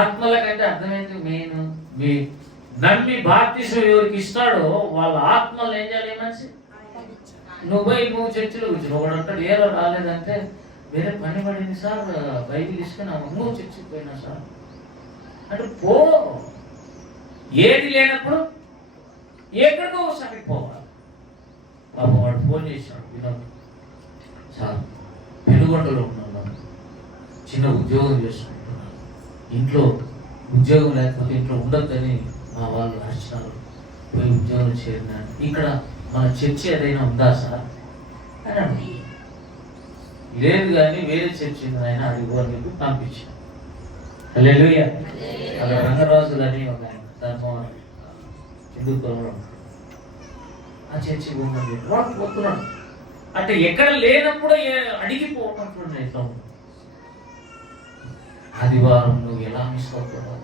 ఆత్మలకంటే అర్థమైంది మెయిన్. మీ నమ్మి బాప్తిసం ఎవరికి ఇస్తాడో వాళ్ళ ఆత్మలు ఏం చేయాలి? మనిషి నువ్వు చర్చిలో కూర్చుని ఒకడు అంటాడు, ఏదో రాలేదంటే వేరే పని పడింది సార్, బైబిల్ ఇసుకొని నువ్వు చర్చికి పోయినా సార్ అంటే పో. ఏది లేనప్పుడు ఎక్కడికో ఒకసారి పోవాలి. పాపం వాడు ఫోన్ చేశాడు, వినోద్ సార్ పెనుగొండలో ఉన్నాను, చిన్న ఉద్యోగం చేసుకుంటున్నాను, ఇంట్లో ఉద్యోగం లేకపోతే ఇంట్లో ఉండొద్దని మా వాళ్ళు అరిచినారు, పోయి ఉద్యోగం చేరినాను, ఇక్కడ మన చర్చి ఏదైనా ఉందా సార్ అని. లేదు కానీ వేరే చర్చి ఉంది ఆయన, అడిగో అని చెప్పి పంపించాను. హల్లెలూయా. అక్కడ రంగరాజు అని ఒక ఆయన ధర్మవరం హిందూపురంలో ఉంటాడు. ఆ చర్చి ఉందని వాడు పోతున్నాడు. అంటే ఎక్కడ లేనప్పుడు అడిగిపోవటం ఎట్లా ఉంది. ఆదివారం నువ్వు ఎలా మిస్ అవుతున్నావు?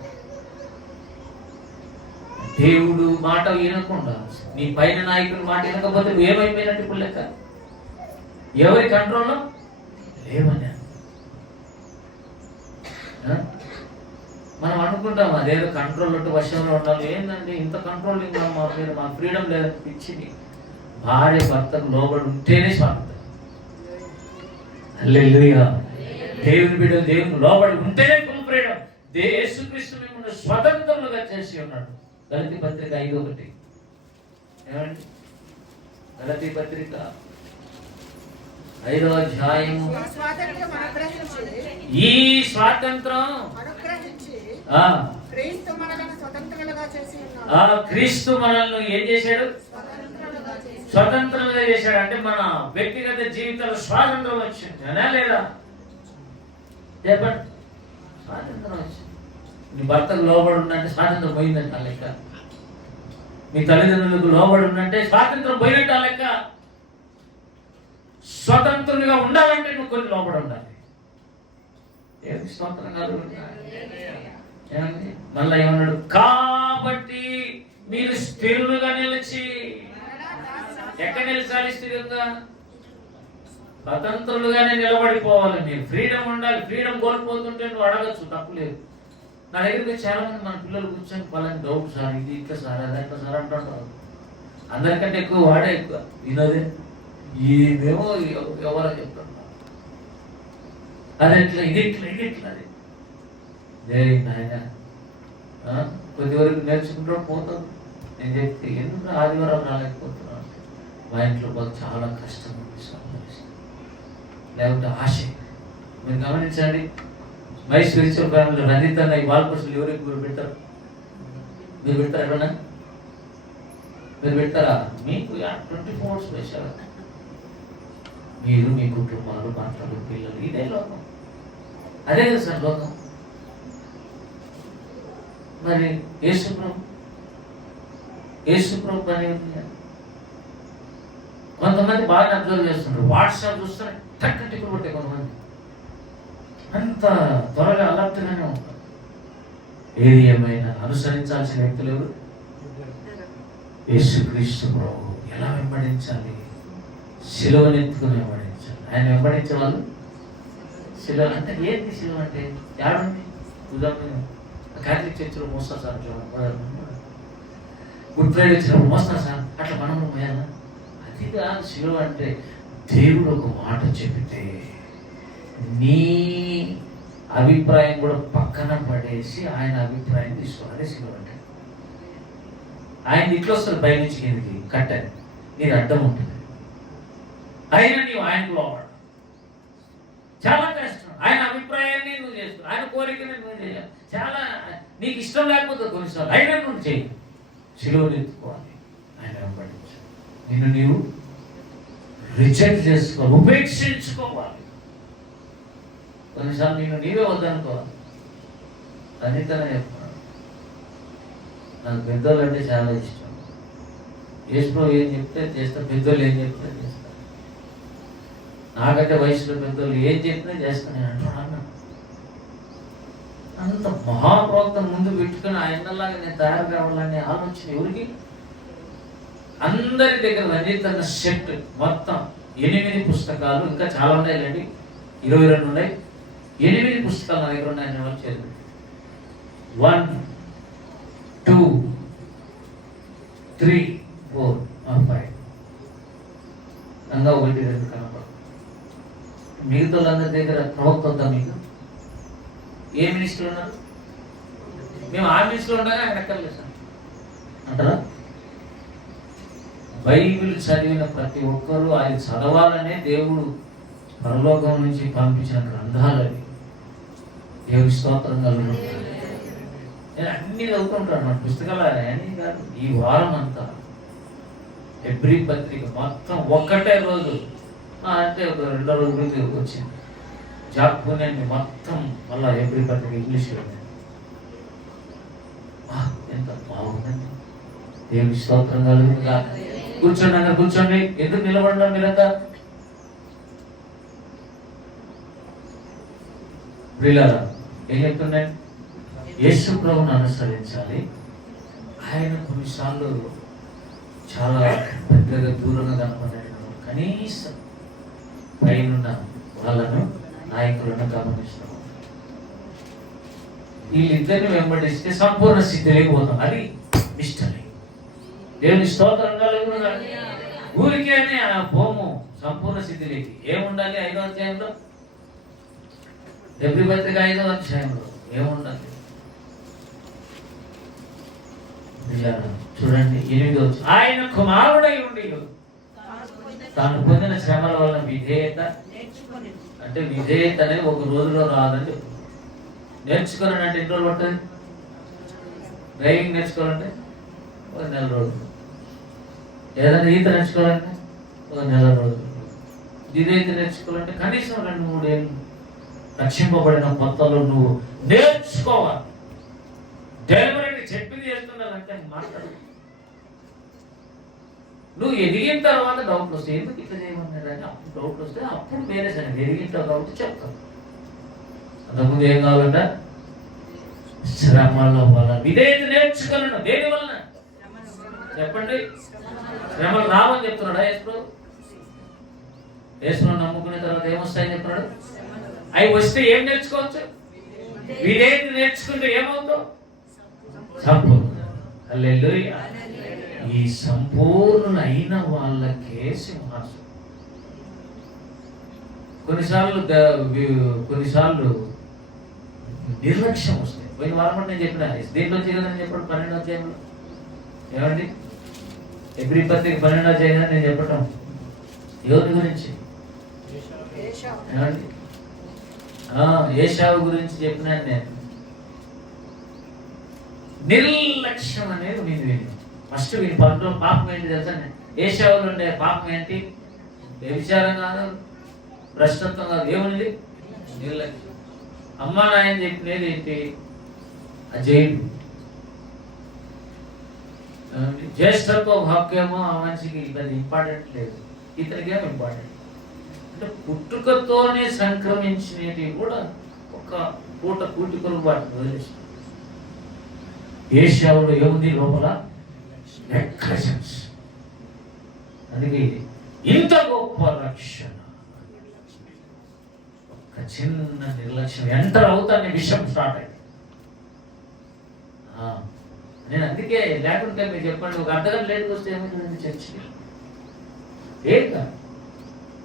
దేవుడు మాట వినకుండా నీ పైన నాయకుడి మాట వినకపోతే నువ్వు ఏమైపోయినట్టు ఇప్పుడు లెక్క. ఎవరి కంట్రోల్లో లేవని మనం అనుకుంటాం అదేదో కంట్రోల్ ఉంటే వశంలో ఉండాలి. ఏంటంటే ఇంత కంట్రోలింగ్ మా మీద, మా ఫ్రీడమ్ లేదని పిచ్చింది. భార్య భర్తకు లోబడి ఉంటేనే స్వాతంత్రం. హల్లెలూయా. దేవుని బిడ్డలు దేవుని లోబడి ఉంటేనే ఫుల్ ఫ్రీడమ్. యేసుక్రీస్తు మిమ్మల్ని స్వతంత్రులుగా చేసి ఉన్నాడు. గలతీ పత్రిక 5:1 ఏమండి? గలతీ పత్రిక 5వ అధ్యాయము. ఈ స్వాతంత్రం క్రీస్తు మనల్ని ఏం చేశాడు? స్వతంత్రంగా చేశాడు. అంటే మన వ్యక్తిగత జీవితంలో స్వాతంత్రం వచ్చింది అనా లేదా? చెప్పండి. స్వాతంత్రం వచ్చింది. నీ భర్తకు లోబడి ఉన్నంటే స్వాతంత్రం పోయిందంట లెక్క. మీ తల్లిదండ్రులకు లోబడి ఉన్నంటే స్వాతంత్రం పోయినట్టు లెక్క. స్వతంత్రునిగా ఉండాలంటే నువ్వు కొన్ని లోబడి ఉండాలి. ఏది స్వతంత్రం కాదు. మళ్ళా ఏమన్నాడు? కాబట్టి మీరు స్థిరులుగా నిలిచి. ఎక్కడ నిలిచాలి? స్థిరంగా, స్వతంత్రులుగానే నిలబడిపోవాలి. మీరు ఫ్రీడమ్ ఉండాలి. ఫ్రీడమ్ కోల్పోతుంటే నువ్వు అడగచ్చు, తప్పులేదు. నా దగ్గరికి చాలా మంది మన పిల్లలు కూర్చొని పలాని డౌట్ సార్, ఇది ఇట్లా సార్, అది ఎట్లా సార్ అంటుంటారు. అందరికంటే ఎక్కువ వాడే ఎక్కువ వినోదే. ఇదేమో ఎవరో చెప్తారు, అది ఎట్లా, ఇది ఇట్లా, ఇది ఇట్లా. అది ఆయన కొద్ది వరకు నేర్చుకుంటూ పోతాం. నేను చెప్తే ఎందుకు ఆదివారం రాలేకపోతున్నాను, మా ఇంట్లో మాకు చాలా కష్టం ఉంది లేకపోతే ఆశ. మీరు గమనించండి, మై స్పిరిచువల్ ఫ్యామిలీ రంజిత్ అన్న ఈ బాలకృష్ణులు ఎవరు ఎక్కువ పెడతారు? మీరు పెడతారు ఎక్కడన్నా? మీరు పెడతారా? మీకు 24 స్పెషల్. మీరు మీ కుటుంబాలు, భర్తలు, పిల్లలు, ఇదే లోకం. అదే కదా సార్ లోకం. మరి యేసుప్రభు పని ఉంది. కొంతమంది బాగా అబ్జర్వ్ చేస్తుంటారు, వాట్సాప్ చూస్తే టక్ టిక్కులు కొట్టే కొంతమంది అంత త్వరగా అలర్ట్గానే ఉంటారు. ఏది ఏమైనా అనుసరించాల్సిన వ్యక్తులు ఎవరు? యేసుక్రీస్తు ప్రభు ఎలా వెంబడించాలి? శిలువనెత్తుకుని వెంబడించాలి. ఆయన వెంబడించే వాళ్ళు శిలువ అంటే ఏంటి? శిలువ అంటే ఏడుంది? ఉదాహరణ క్యాథలిక్ చర్చిలో మోస్తారు సార్, గుడ్ ఫ్రైడే వచ్చినప్పుడు మోస్తారు సార్, అట్లా మనము మేనా? అది కాదు శిలువ అంటే. దేవుడు ఒక మాట చెబితే నీ అభిప్రాయం కూడా పక్కన పడేసి ఆయన అభిప్రాయం తీసుకోవాలి. శిలువ అంటే ఆయన ఇట్లా వస్తుంది బయట నుంచి కిందకి కట్టని, నీది అడ్డం ఉంటుంది. అయినా నీవు ఆయనకు లోపడ చాలా కష్టం. ఆయన అభిప్రాయాన్ని నువ్వు చేస్తావు, ఆయన కోరికని నువ్వు చేయాలి. చాలా నీకు ఇష్టం లేకపోతే కొన్నిసార్లు అయినా నువ్వు చేయి. శిలువను ఎత్తుకోవాలి, ఆయన వెంబడించాలి. నిన్ను నీవు రిజెక్ట్ చేసుకోవాలి, ఉపేక్షించుకోవాలి. కొన్నిసార్లు నిన్ను నీవే వద్దనుకోవాలి. అనితనే చెప్తున్నాను, నాకు పెద్దోళ్ళు అంటే చాలా ఇష్టం. యేసులో ఏం చెప్తే చేస్తా, పెద్దోళ్ళు ఏం చెప్తే చేస్తా. నాకంటే వయసులో పెద్దోళ్ళు ఏం చెప్పినా చేస్తాను నేను అంటున్నాను. అంత మహాప్రవక్త ముందు పెట్టుకుని ఆయనలాగా నేను తయారు కావాలనే ఆలోచన ఎవరికి? అందరి దగ్గర రంజిత్ సెట్ మొత్తం 8 పుస్తకాలు, ఇంకా చాలా ఉన్నాయిలేండి, 22 ఉన్నాయి. 8 పుస్తకాలు నా దగ్గర ఉన్నాయి. వాళ్ళు చేతులు 1 2 3 4 5 ఇంకా 1 2 కనపడదు. మిగతా వాళ్ళందరి దగ్గర ప్రవక్త వద్దా? మీకు ఏ మినిస్టర్ ఉన్నారు? మేము ఆ మినిస్టర్ ఉండగా ఆయన ఎక్కర్లేదు అంటారా? బైబిల్ చదివిన ప్రతి ఒక్కరూ ఆయన చదవాలనే దేవుడు పరలోకం నుంచి పంపించిన గ్రంథాలు అవి. దేవుడి స్తోత్రంగా నేను అన్ని చదువుకుంటాను. మన పుస్తకాలు అన్నీ కాదు. ఈ వారం అంతా ఎవ్రీ పత్రిక మొత్తం ఒక్కటే రోజు అంటే ఒక 2 రోజులు వచ్చింది. జాబ్ పుణ్యాన్ని మొత్తం మళ్ళా ఎవ్రీ పత్రిక ఇంగ్లీష్లో ఎంత బాగుందండి. దేవుడి స్తోత్రం కలుగుతుందిగా. కూర్చోండి అన్న, కూర్చోండి. ఎందుకు నిలబడినా మీరంతా? ప్రియులారా, ఏం చెప్తున్నాయి? యేసు ప్రభువును అనుసరించాలి. ఆయన కొన్నిసార్లు చాలా పెద్దగా దూరంగా కనపడ్డాడు. కనీసం పైన వాళ్ళను నాయకులను గమనిస్తాం. వీళ్ళిద్దరిని వెంబడిస్తే సంపూర్ణ స్థితిలోకి పోతాం. అది మిస్టరీ. దేవుని స్తోత్రంగా ఊరికే పోము సంపూర్ణ స్థితిలోకి. ఏముండాలి? 5వ అధ్యాయంలో, ఎబ్రీ పత్రిక 5వ అధ్యాయంలో ఏముండాలి? చూడండి 8వ వచనం. ఆయన కుమారుడై ఉండి తాను పొందిన శ్రమల వల్ల విధేయత, అంటే విధేయత అనేది ఒక రోజులో రాదని చెప్పు. నేర్చుకోవాలంటే ఎన్ని రోజులు పడుతుంది? డ్రైవింగ్ నేర్చుకోవాలంటే ఒక 1 నెల రోజులు. ఏదైనా ఈత నేర్చుకోవాలంటే ఒక 1 నెల రోజులు. విధేయత నేర్చుకోవాలంటే కనీసం 2-3 ఏళ్ళు. రక్షింపబడిన కొత్తలో నువ్వు నేర్చుకోవాలి. డెలివరీ చెప్పింది చేస్తున్నారంటే మాట్లాడు. నువ్వు ఎదిగిన తర్వాత డౌట్లు వస్తాయి. ఎందుకు ఇట్లా చేయమన్నారని అప్పుడు డౌట్లు వస్తే అప్పుడు వేరే సరే ఎదిగింటావు కాబట్టి చెప్తాను. అంతకుముందు ఏం కావాలంట? శ్రమల వల్ల విధేయత నేర్చుకోవాలన్న. దేని వలన చెప్పండి? శ్రమలు రావని చెప్తున్నాడా యేసు? యేసును నమ్ముకునే తర్వాత ఏమొస్తాయని చెప్తున్నాడు? అవి వస్తే ఏం నేర్చుకోవచ్చు? విధేయత నేర్చుకుంటే ఏమవుతావు? సంపూర్ణ. హల్లెలూయా. ఈ సంపూర్ణులైన వాళ్ళకే సింహాసనం. కొన్నిసార్లు నిర్లక్ష్యం వస్తాయి. పోయిన వారం నేను చెప్పిన దేంట్లో చేయదని చెప్పడం 12వ అధ్యాయంలో ఏమండి? ఎవ్రీ పత్రిక 12వ అధ్యాయం నేను చెప్పటం ఎవరి గురించి? ఏమండి? ఏశావు గురించి చెప్పినాను నేను. నిర్లక్ష్యం అనేది నేను ఫస్ట్ వీని పనులు పాపం ఏంటి తెలుసా? ఏశావులు ఉండే పాపం ఏంటి? వ్యభిచారం కాదు, భ్రష్టత్వం కాదు. ఏముంది? నిర్లక్ష్యం. అమ్మా నాయన చెప్పినది ఏంటి? అజయుడు. జ్యేష్ఠత్వ హక్కేమో ఆ మనిషికి అది ఇంపార్టెంట్ లేదు, ఇతనికేమో ఇంపార్టెంట్. అంటే పుట్టుకతోనే సంక్రమించినవి కూడా ఒక పూట కూటికలు వాటిని వదిలేసి. ఏశావులో ఏముంది లోపల? నెగ్లిజెన్స్. అందుకే ఇంత గొప్ప రక్షణ, ఒక చిన్న నిర్లక్ష్యం ఎంటర్ అవుతానే విషయం స్టార్ట్ అయింది. నేను అందుకే లేకుంటే మీరు చెప్పండి, ఒక అర్ధగంట లేట్కి వస్తే ఏమైందండి చర్చికి? ఏం కాదు.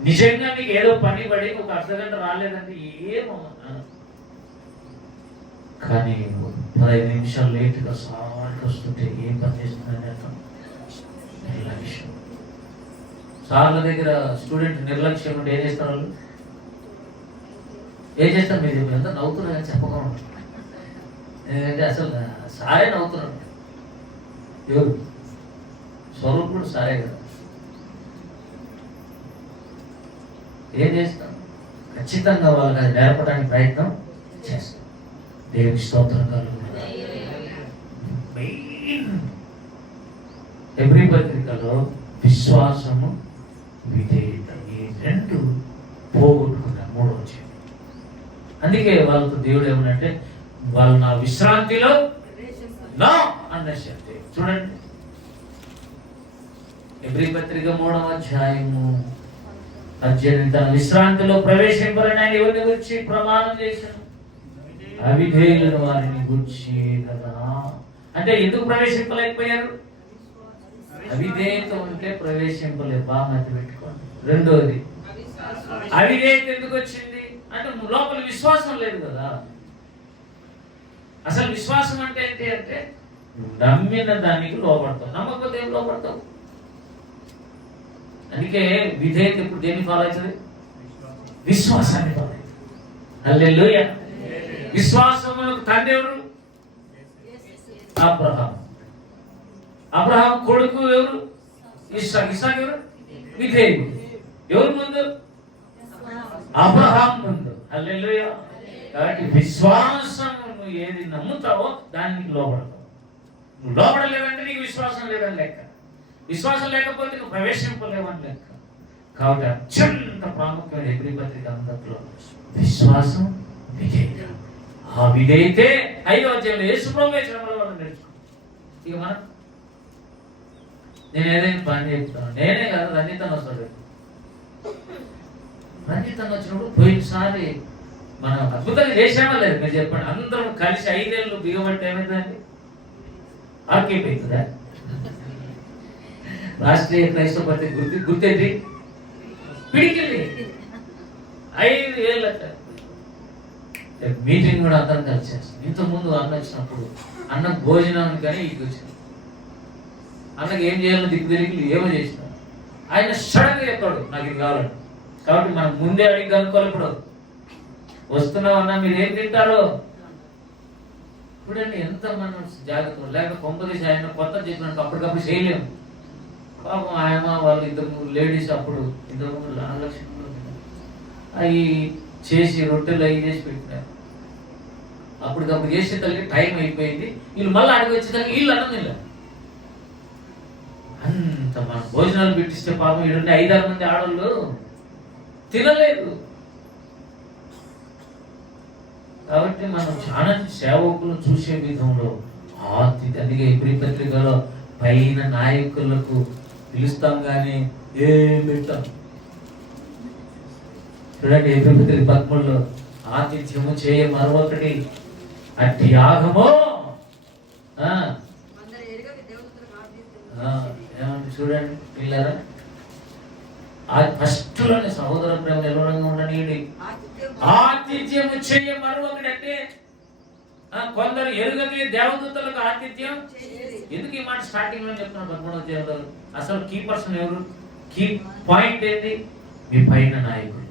నిజంగా నీకు ఏదో పని పడి ఒక అర్ధగంట రాలేదంటే ఏమన్నా, కానీ 15 నిమిషాలు లేట్గా సార్లు వస్తుంటే ఏం పని చేస్తుందని అర్థం. నిర్లక్ష్యం. సార్ల దగ్గర స్టూడెంట్ నిర్లక్ష్యం ఉంటే ఏం చేస్తారు వాళ్ళు? ఏం చేస్తారు? మీరు ఎంత నవ్వుతున్నారు కానీ చెప్పకుండా. ఎందుకంటే అసలు సారే నవ్వుతున్నాడు. ఎవరు? స్వరూపుడు సారే కదా. ఏం చేస్తాం? ఖచ్చితంగా వాళ్ళకి అది నేర్పడానికి ప్రయత్నం చేస్తాం. దేవుని స్తోత్రం కలుగుతుంది. హెబ్రీ పత్రికలో విశ్వాసము, విధేయత, ఈ రెండు పోగొట్టుకున్నారు. 3వ వచనం. అందుకే వాళ్ళతో దేవుడు ఏమనంటే, వాళ్ళు నా విశ్రాంతిలో నా అన్నశక్తి. చూడండి, హెబ్రీ పత్రిక 3వ అధ్యాయము 18. తన విశ్రాంతిలో ప్రవేశింపరని ఆయన ఎవరిని గురించి ప్రమాణం చేశాను? అవిధేయులను వారిని గురించి కదా. అంటే ఎందుకు ప్రవేశింపలేకపోయారు? అవిధేయత ఉంటే ప్రవేశింపలేదు. బాగా మధ్య పెట్టుకోండి. రెండోది, అవిధేయత ఎందుకు వచ్చింది అంటే లోపల విశ్వాసం లేదు కదా. అసలు విశ్వాసం అంటే ఏంటి అంటే నమ్మిన దానికి లోపడతావు, నమ్మకపోతే ఏం లోపడతావు? అందుకే విధేయత ఇప్పుడు దేన్ని ఫాలో అవుతుంది? విశ్వాసాన్ని ఫాలో అవుతుంది. హల్లెలూయా. విశ్వాసమునకు తండ్రి ఎవరు? అబ్రహాం. అబ్రహాం కొడుకు ఎవరు? ఇస్సాకు. ఇస్సాకు ఎవరు? విధేయుడు. ఎవరు ముందు? అబ్రహాం ముందు. హల్లెలూయా. కాబట్టి విశ్వాసము ఏది నమ్ముతావో దానికి లోపడతావు. నువ్వు లోపడలేదంటే నీకు విశ్వాసం లేదని లెక్క. విశ్వాసం లేకపోతే నువ్వు ప్రవేశింపలేవని లెక్క. కాబట్టి అత్యంత ప్రాముఖ్యమైన హెబ్రీ పత్రిక అంతట్లో విశ్వాసం, విధేయత. ఆ విధేయతే 5వ అధ్యాయంలో యేసు ప్రభువే శ్రమల వల్ల నేర్చుకో. ఇక మనం నేను ఏదైనా పని చెప్తాను, నేనే కాదు రంజితన్ వస్తాడు. రంజితన్ వచ్చినప్పుడు పోయినసారి మనం అద్భుతంగా చేసామా లేదు? మీరు చెప్పండి. అందరం కలిసి 5 ఏళ్ళు బిగబట్టి ఏమైందండి? ఆర్కేపోతుందా? రాష్ట్రీయ క్రైస్తవ పత్రిక గుర్తేంటి? పిడికిల్లి 5 ఏళ్ళ మీటింగ్ కూడా అందరం కలిసి చేస్తాం. ఇంతకుముందు అన్న వచ్చినప్పుడు అన్న భోజనానికి కానీ ఇంటికి వచ్చిన అన్నకి ఏం చేయాలో దిక్కు తిరిగి ఏమో చేసిన ఆయన సడన్ గా చెప్పాడు నాకు ఇది కావాలని. కాబట్టి మనం ముందే అడిగి కనుక్కోవాలి. ఇప్పుడు వస్తున్నాం అన్నా మీరు ఏం తింటారో చూడండి. ఎంత మనం జాగ్రత్త లేక కొంపదీసి ఆయన కొత్త చెప్పినట్టు అప్పటికప్పుడు చేయలేము. పాపం ఆయన వాళ్ళు 2 లేడీస్ అప్పుడు 4 లక్షలు అవి చేసి రొట్టెలు అవి చేసి పెట్టినారు. అప్పటికప్పుడు చేసే తల్లి టైం అయిపోయింది. వీళ్ళు మళ్ళీ అడిగి వచ్చేసరికి వీళ్ళు అన్నం తినలేదు. అంత మన భోజనాలు పెట్టిస్తే పాపం 5-6 మంది ఆడవాళ్ళు తినలేదు. కాబట్టి మనం చాలా సేవకులను చూసే విధంలో అందుకే హెబ్రీ పత్రికలో పైన నాయకులకు పిలుస్తాం కానీ ఏం పెట్టాం. చూడండి, హెబ్రీ పత్రిక 13లో ఆతిథ్యము చేయ మరొకటి అట్టి యాగమో చూడండి పిల్లరా. ఫస్ట్ లోనే సహోదర ప్రేమ నిలవడంగా ఉండనీయండి. ఆతిథ్యము చేయ మరొకటి అంటే కొందరు ఎరుగని దేవదూతలకు ఆతిథ్యం. ఎందుకు ఈ మాట స్టార్టింగ్ లో చెప్తున్నాను? 13వ అధ్యాయంలో అసలు కీ పర్సన్ ఎవరు? కీ పాయింట్ ఏంటి? మీ పైన నాయకులు.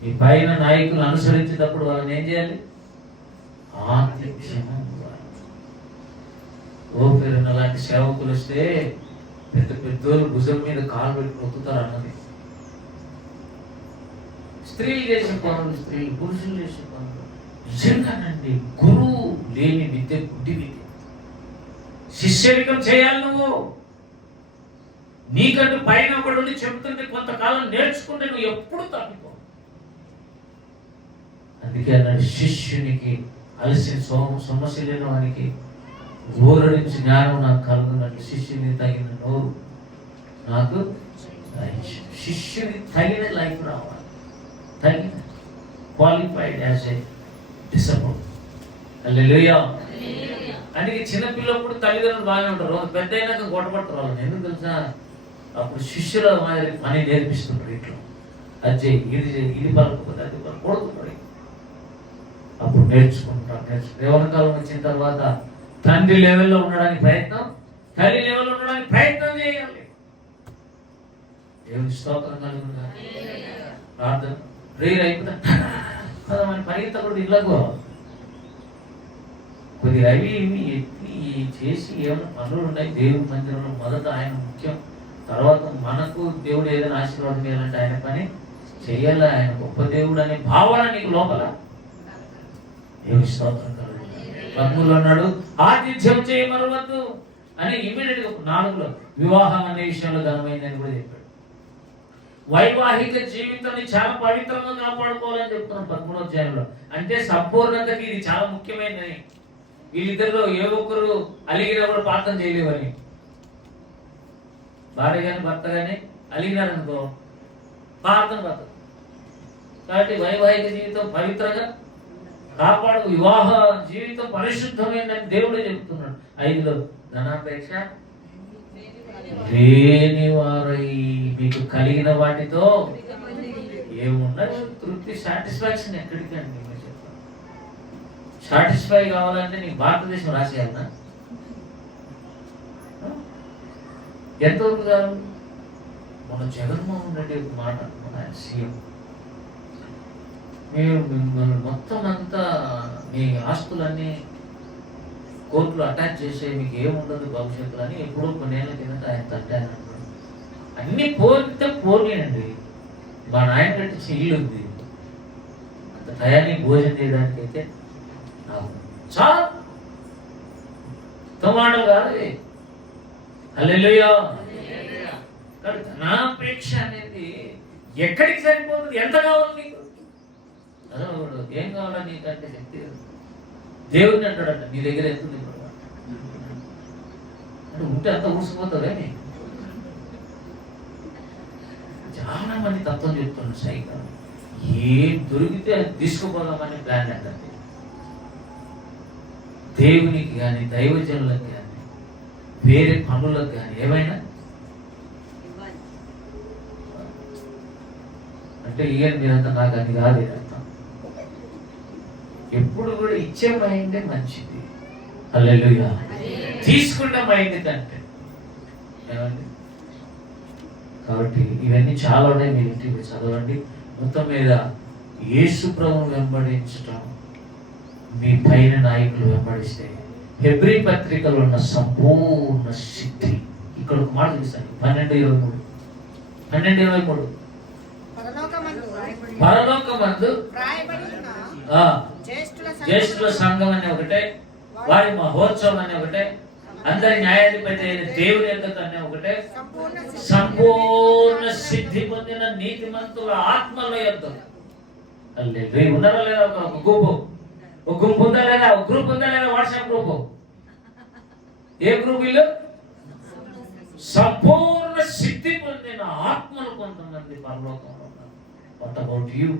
మీ పైన నాయకులు అనుసరించేటప్పుడు వాళ్ళని ఏం చేయాలి? ఆతిథ్యము. ఓ పేరున్న లాంటి సేవకులు వస్తే పెద్ద పెద్దోళ్ళు భుజం మీద కాలు పెట్టి నొక్కుతారు అన్నది. స్త్రీలు చేసే పనులు, స్త్రీలు పురుషులు చేసే పనులు నిజంగానండి. గురువు లేని విద్య గుడ్డి విద్య. శిష్యరికం చేయాలి. నువ్వు నీకంటూ పైన ఒకడు ఉండి చెప్తుంటే కొంతకాలం నేర్చుకుంటే నువ్వు ఎప్పుడు తప్పిపో. అందుకే అన్నాడు, శిష్యునికి అలసిన సొమ్మశీలిన వానికి ఊరడించి జ్ఞానం నాకు కలుగునట్లు శిష్యుని తగిన నోరు నాకు శిష్యుని తగిన లైఫ్ రావాలి, తగిన క్వాలిఫైడ్ యాజ్ ఏ డిసైపుల్. హల్లెలూయా. అందుకే చిన్నపిల్లప్పుడు తల్లిదండ్రులు బాగానే ఉంటారు, పెద్ద అయినాక గొడవపడతారు వాళ్ళని. ఎందుకు తెలుసా? అప్పుడు శిష్యుల మాదిరి పని నేర్పిస్తుంటారు. ఇట్లా అది చేయి, ఇది చేయి, ఇది పలకపోతే అది పలకూడదు. అప్పుడు నేర్చుకుంటారు. యవ్వన కాలం వచ్చిన తర్వాత తండ్రి లెవెల్లో ఉండడానికి ప్రయత్నం, తల్లి లెవెల్లో ఉండడానికి ప్రయత్నం చేయాలి. దేవుని స్తోత్రం కలుగునుగా. ప్రార్థన ప్రేయర్ అయిపోతే కదా మన పరిగెత్తకూడదు. ఇళ్ళకు కొద్దిగా అవి ఇవి ఎత్తి చేసి ఏమైనా పనులు ఉన్నాయి దేవుని మందిరంలో. మొదట ఆయన ముఖ్యం, తర్వాత మనకు దేవుడు ఏదైనా ఆశీర్వాదం చేయాలంటే ఆయన పని చెయ్యాలి. ఆయన గొప్ప దేవుడు అనే భావన నీకు లోపల. దేవుని స్తోత్రం కలుగును. 13 అన్నాడు ఆతిథ్యం చేయమరవద్దు అని. ఇమీడియట్ గా 4లో వివాహం అనే విషయంలో ఘనమైందని కూడా చెప్పాడు. వైవాహిక జీవితాన్ని చాలా పవిత్రంగా కాపాడుకోవాలని చెప్తున్నాం 13వ అధ్యాయంలో. అంటే సంపూర్ణతకి ఇది చాలా ముఖ్యమైనది. వీళ్ళిద్దరిలో ఏ ఒక్కరు అలిగినప్పుడు ప్రార్థన చేయలేవని. భార్య కానీ భర్త కానీ అలిగినారనుకో ప్రార్థన కాదు. కాబట్టి వైవాహిక జీవితం పవిత్రంగా కాపాడు, వివాహ జీవితం పరిశుద్ధమైందని దేవుడే చెప్తున్నాడు. 5లో ధనాపేక్ష లేని వారై మీకు కలిగిన వాటితో ఏమున్నది తృప్తి, సాటిస్ఫాక్షన్ ఎక్కడికండి? సాటిస్ఫై కావాలంటే నీకు భారతదేశం రాసేయాలన్నా? ఎంతవరకు కాదు? మన జగన్మోహన్ రెడ్డి ఒక మాట, మన సీఎం, మీరు మొత్తం అంతా మీ ఆస్తులన్నీ కోర్టులో అటాచ్ చేసే మీకు ఏముండదు భవిష్యత్తులో అని ఎప్పుడో కొన్నేళ్ళ కిందట ఆయన తట్టాను. అన్ని పోతే పోనీయండి. మా నాయన కట్టించిన ఇల్లు ఉంది, అంత టయానికి భోజనం చేయడానికి అయితే చాలా మాటలు కాదు. హల్లెలూయా. ధనాపేక్ష అనేది ఎక్కడికి సరిపోతుంది? ఎంత కావాలి నీకు? ఏం కావాలా నీకంటే శక్తి? దేవుడిని అంటాడంట నీ దగ్గర ఎంత ఉంది అంటే ఉంటే అంత ఊసిపోతుందా? చాలా మంది తత్వం చెప్తున్నాడు సైకిల్. ఏం దొరికితే అది తీసుకుపోదామని ప్లాన్ అంటే దేవునికి కానీ దైవజనులకు కానీ వేరే పనులకు కానీ ఏమైనా అంటే ఇక మీరంతా నాకు అది కాదు. అర్థం ఎప్పుడు కూడా ఇచ్చే మైండే మంచిది. హల్లెలూయా. తీసుకున్న మైండ్ కంటే ఏమండి. కాబట్టి ఇవన్నీ చాలా ఉన్నాయి, మీరు ఇంటికి చదవండి. మొత్తం మీద యేసు ప్రభువును వెంబడించటం మీ పైన నాయకులు వెంబడిస్తే హెబ్రీ పత్రికలో ఉన్న సంపూర్ణ సిద్ధి. ఇక్కడ ఒక మాట చూస్తాను 12:23 పరలోకమందు జ్యేష్ఠుల సంఘం అనే ఒకటే, వారి మహోత్సవం అనే ఒకటే, అందరి న్యాయాధిపతి అయిన దేవుని యొక్క అనే ఒకటే, సంపూర్ణ సిద్ధి పొందిన నీతిమంతుల ఆత్మల యొక్క ఉన్నారా లేదా? ఒక గుంపు ఉందా లేదా? ఒక గ్రూప్ ఉందా లేదా? WhatsApp group. ఏ గ్రూప్? వీళ్ళు సంపూర్ణ సిద్ధి పొందిన ఆత్మలు కొంతమంది పరలోకంలో ఉన్నారు. What about you?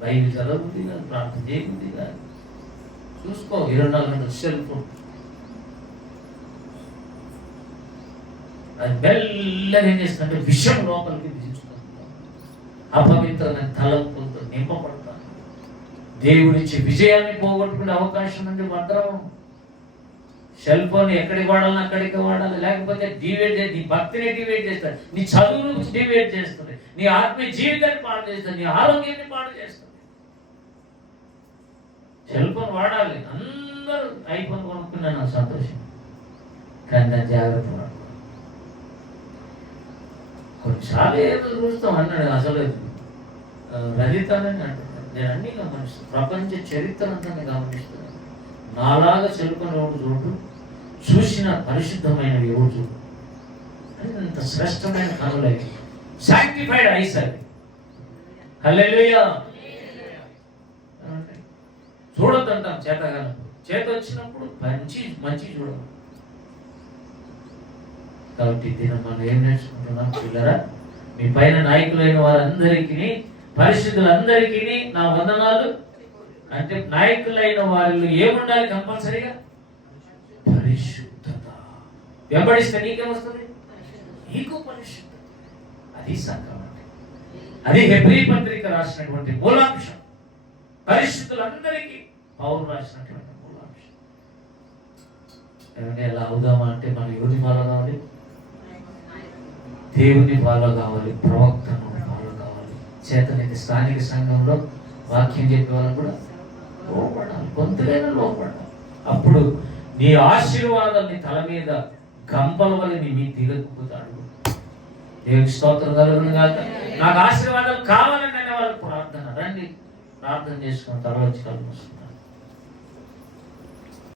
బైబిల్ చదవబుద్ధి కాదు, ప్రార్థన చేయబుద్ధి కాదు. చూసుకో 24 గంటలు సెల్ ఫోన్. అది మెల్లగా ఏం చేస్తుందంటే విషయం లోపలికి తీసుకుంటాం. అపవిత్రమైన తలంపులతో నింపబడతాను. దేవుడిచ్చి విజయాన్ని పోగొట్టుకునే అవకాశం ఉంది. భద్రం. సెల్ ఫోన్ ఎక్కడికి వాడాలని అక్కడికి వాడాలి, లేకపోతే డివేట్ చేసి నీ భక్తిని డివేట్ చేస్తారు, నీ చదువును డివేట్ చేస్తుంది, నీ ఆత్మీయ జీవితాన్ని పాడు చేస్తుంది, నీ ఆరోగ్యాన్ని పాడు చేస్తుంది. సెల్ ఫోన్ వాడాలి. అందరూ ఐఫోన్ కొనుక్కున్నాను, సంతోషం, కానీ దాన్ని జాగ్రత్త వాడు. కొన్నిసార్లు ఏదో చూస్తాం అన్నాడు. అసలు రజితానని అంటున్నాడు. నేను అన్ని గమనిస్తాను, ప్రపంచ చరిత్ర అంతా నేను గమనిస్తున్నాను. నాలాగా సెల్ ఫోన్ ఎవరు చూడు, చూసిన పరిశుద్ధమైన ఎవరు చూడు. అంత శ్రేష్టమైన కనులు అవి, సాంక్టిఫైడ్ ఐస్ అవి. హల్లెలూయా. చూడొద్దంటాం చేతగానప్పుడు. చేత వచ్చినప్పుడు మంచి చూడాలి. కాబట్టి దీన్ని మనం ఏం నేర్చుకుంటున్నాం పిల్లరా? మీ పైన నాయకులైన వారందరికీ, పరిశుద్ధులందరికీ నా వందనాలు. అంటే నాయకులైన వారిలో ఏముండాలి? కంపల్సరీగా పరిశుద్ధత. వెంబడిస్తే నీకేమొస్తుంది? నీకు పరిశుద్ధత. అది సంఘం అంటే. అది హెబ్రీ పత్రిక రాసినటువంటి మూలాంశం. పరిశుద్ధులందరికీ పౌలు రాసినటువంటి మూలాంశం. ఏమంటే ఎలా అవుదామా అంటే మనం ఎవరిని ఫాలో కావాలి? దేవుని ఫాలో కావాలి, ప్రవక్తను ఫాలో కావాలి. చేతనైతే స్థానిక సంఘంలో వాక్యం చెప్పే వాళ్ళు కూడా లోపడాలి, కొంతైనా లోపడాలి. అప్పుడు నీ ఆశీర్వాదాన్ని తల మీద గంపల వల్ల నీ దిగక్కుతాడు. దేవుని స్తోత్రం కలుగును గాక. నాకు ఆశీర్వాదాలు కావాలని అనే వాళ్ళకి ప్రార్థన. రండి ప్రార్థన చేసుకున్న తర్వాత కలుగుతుంది.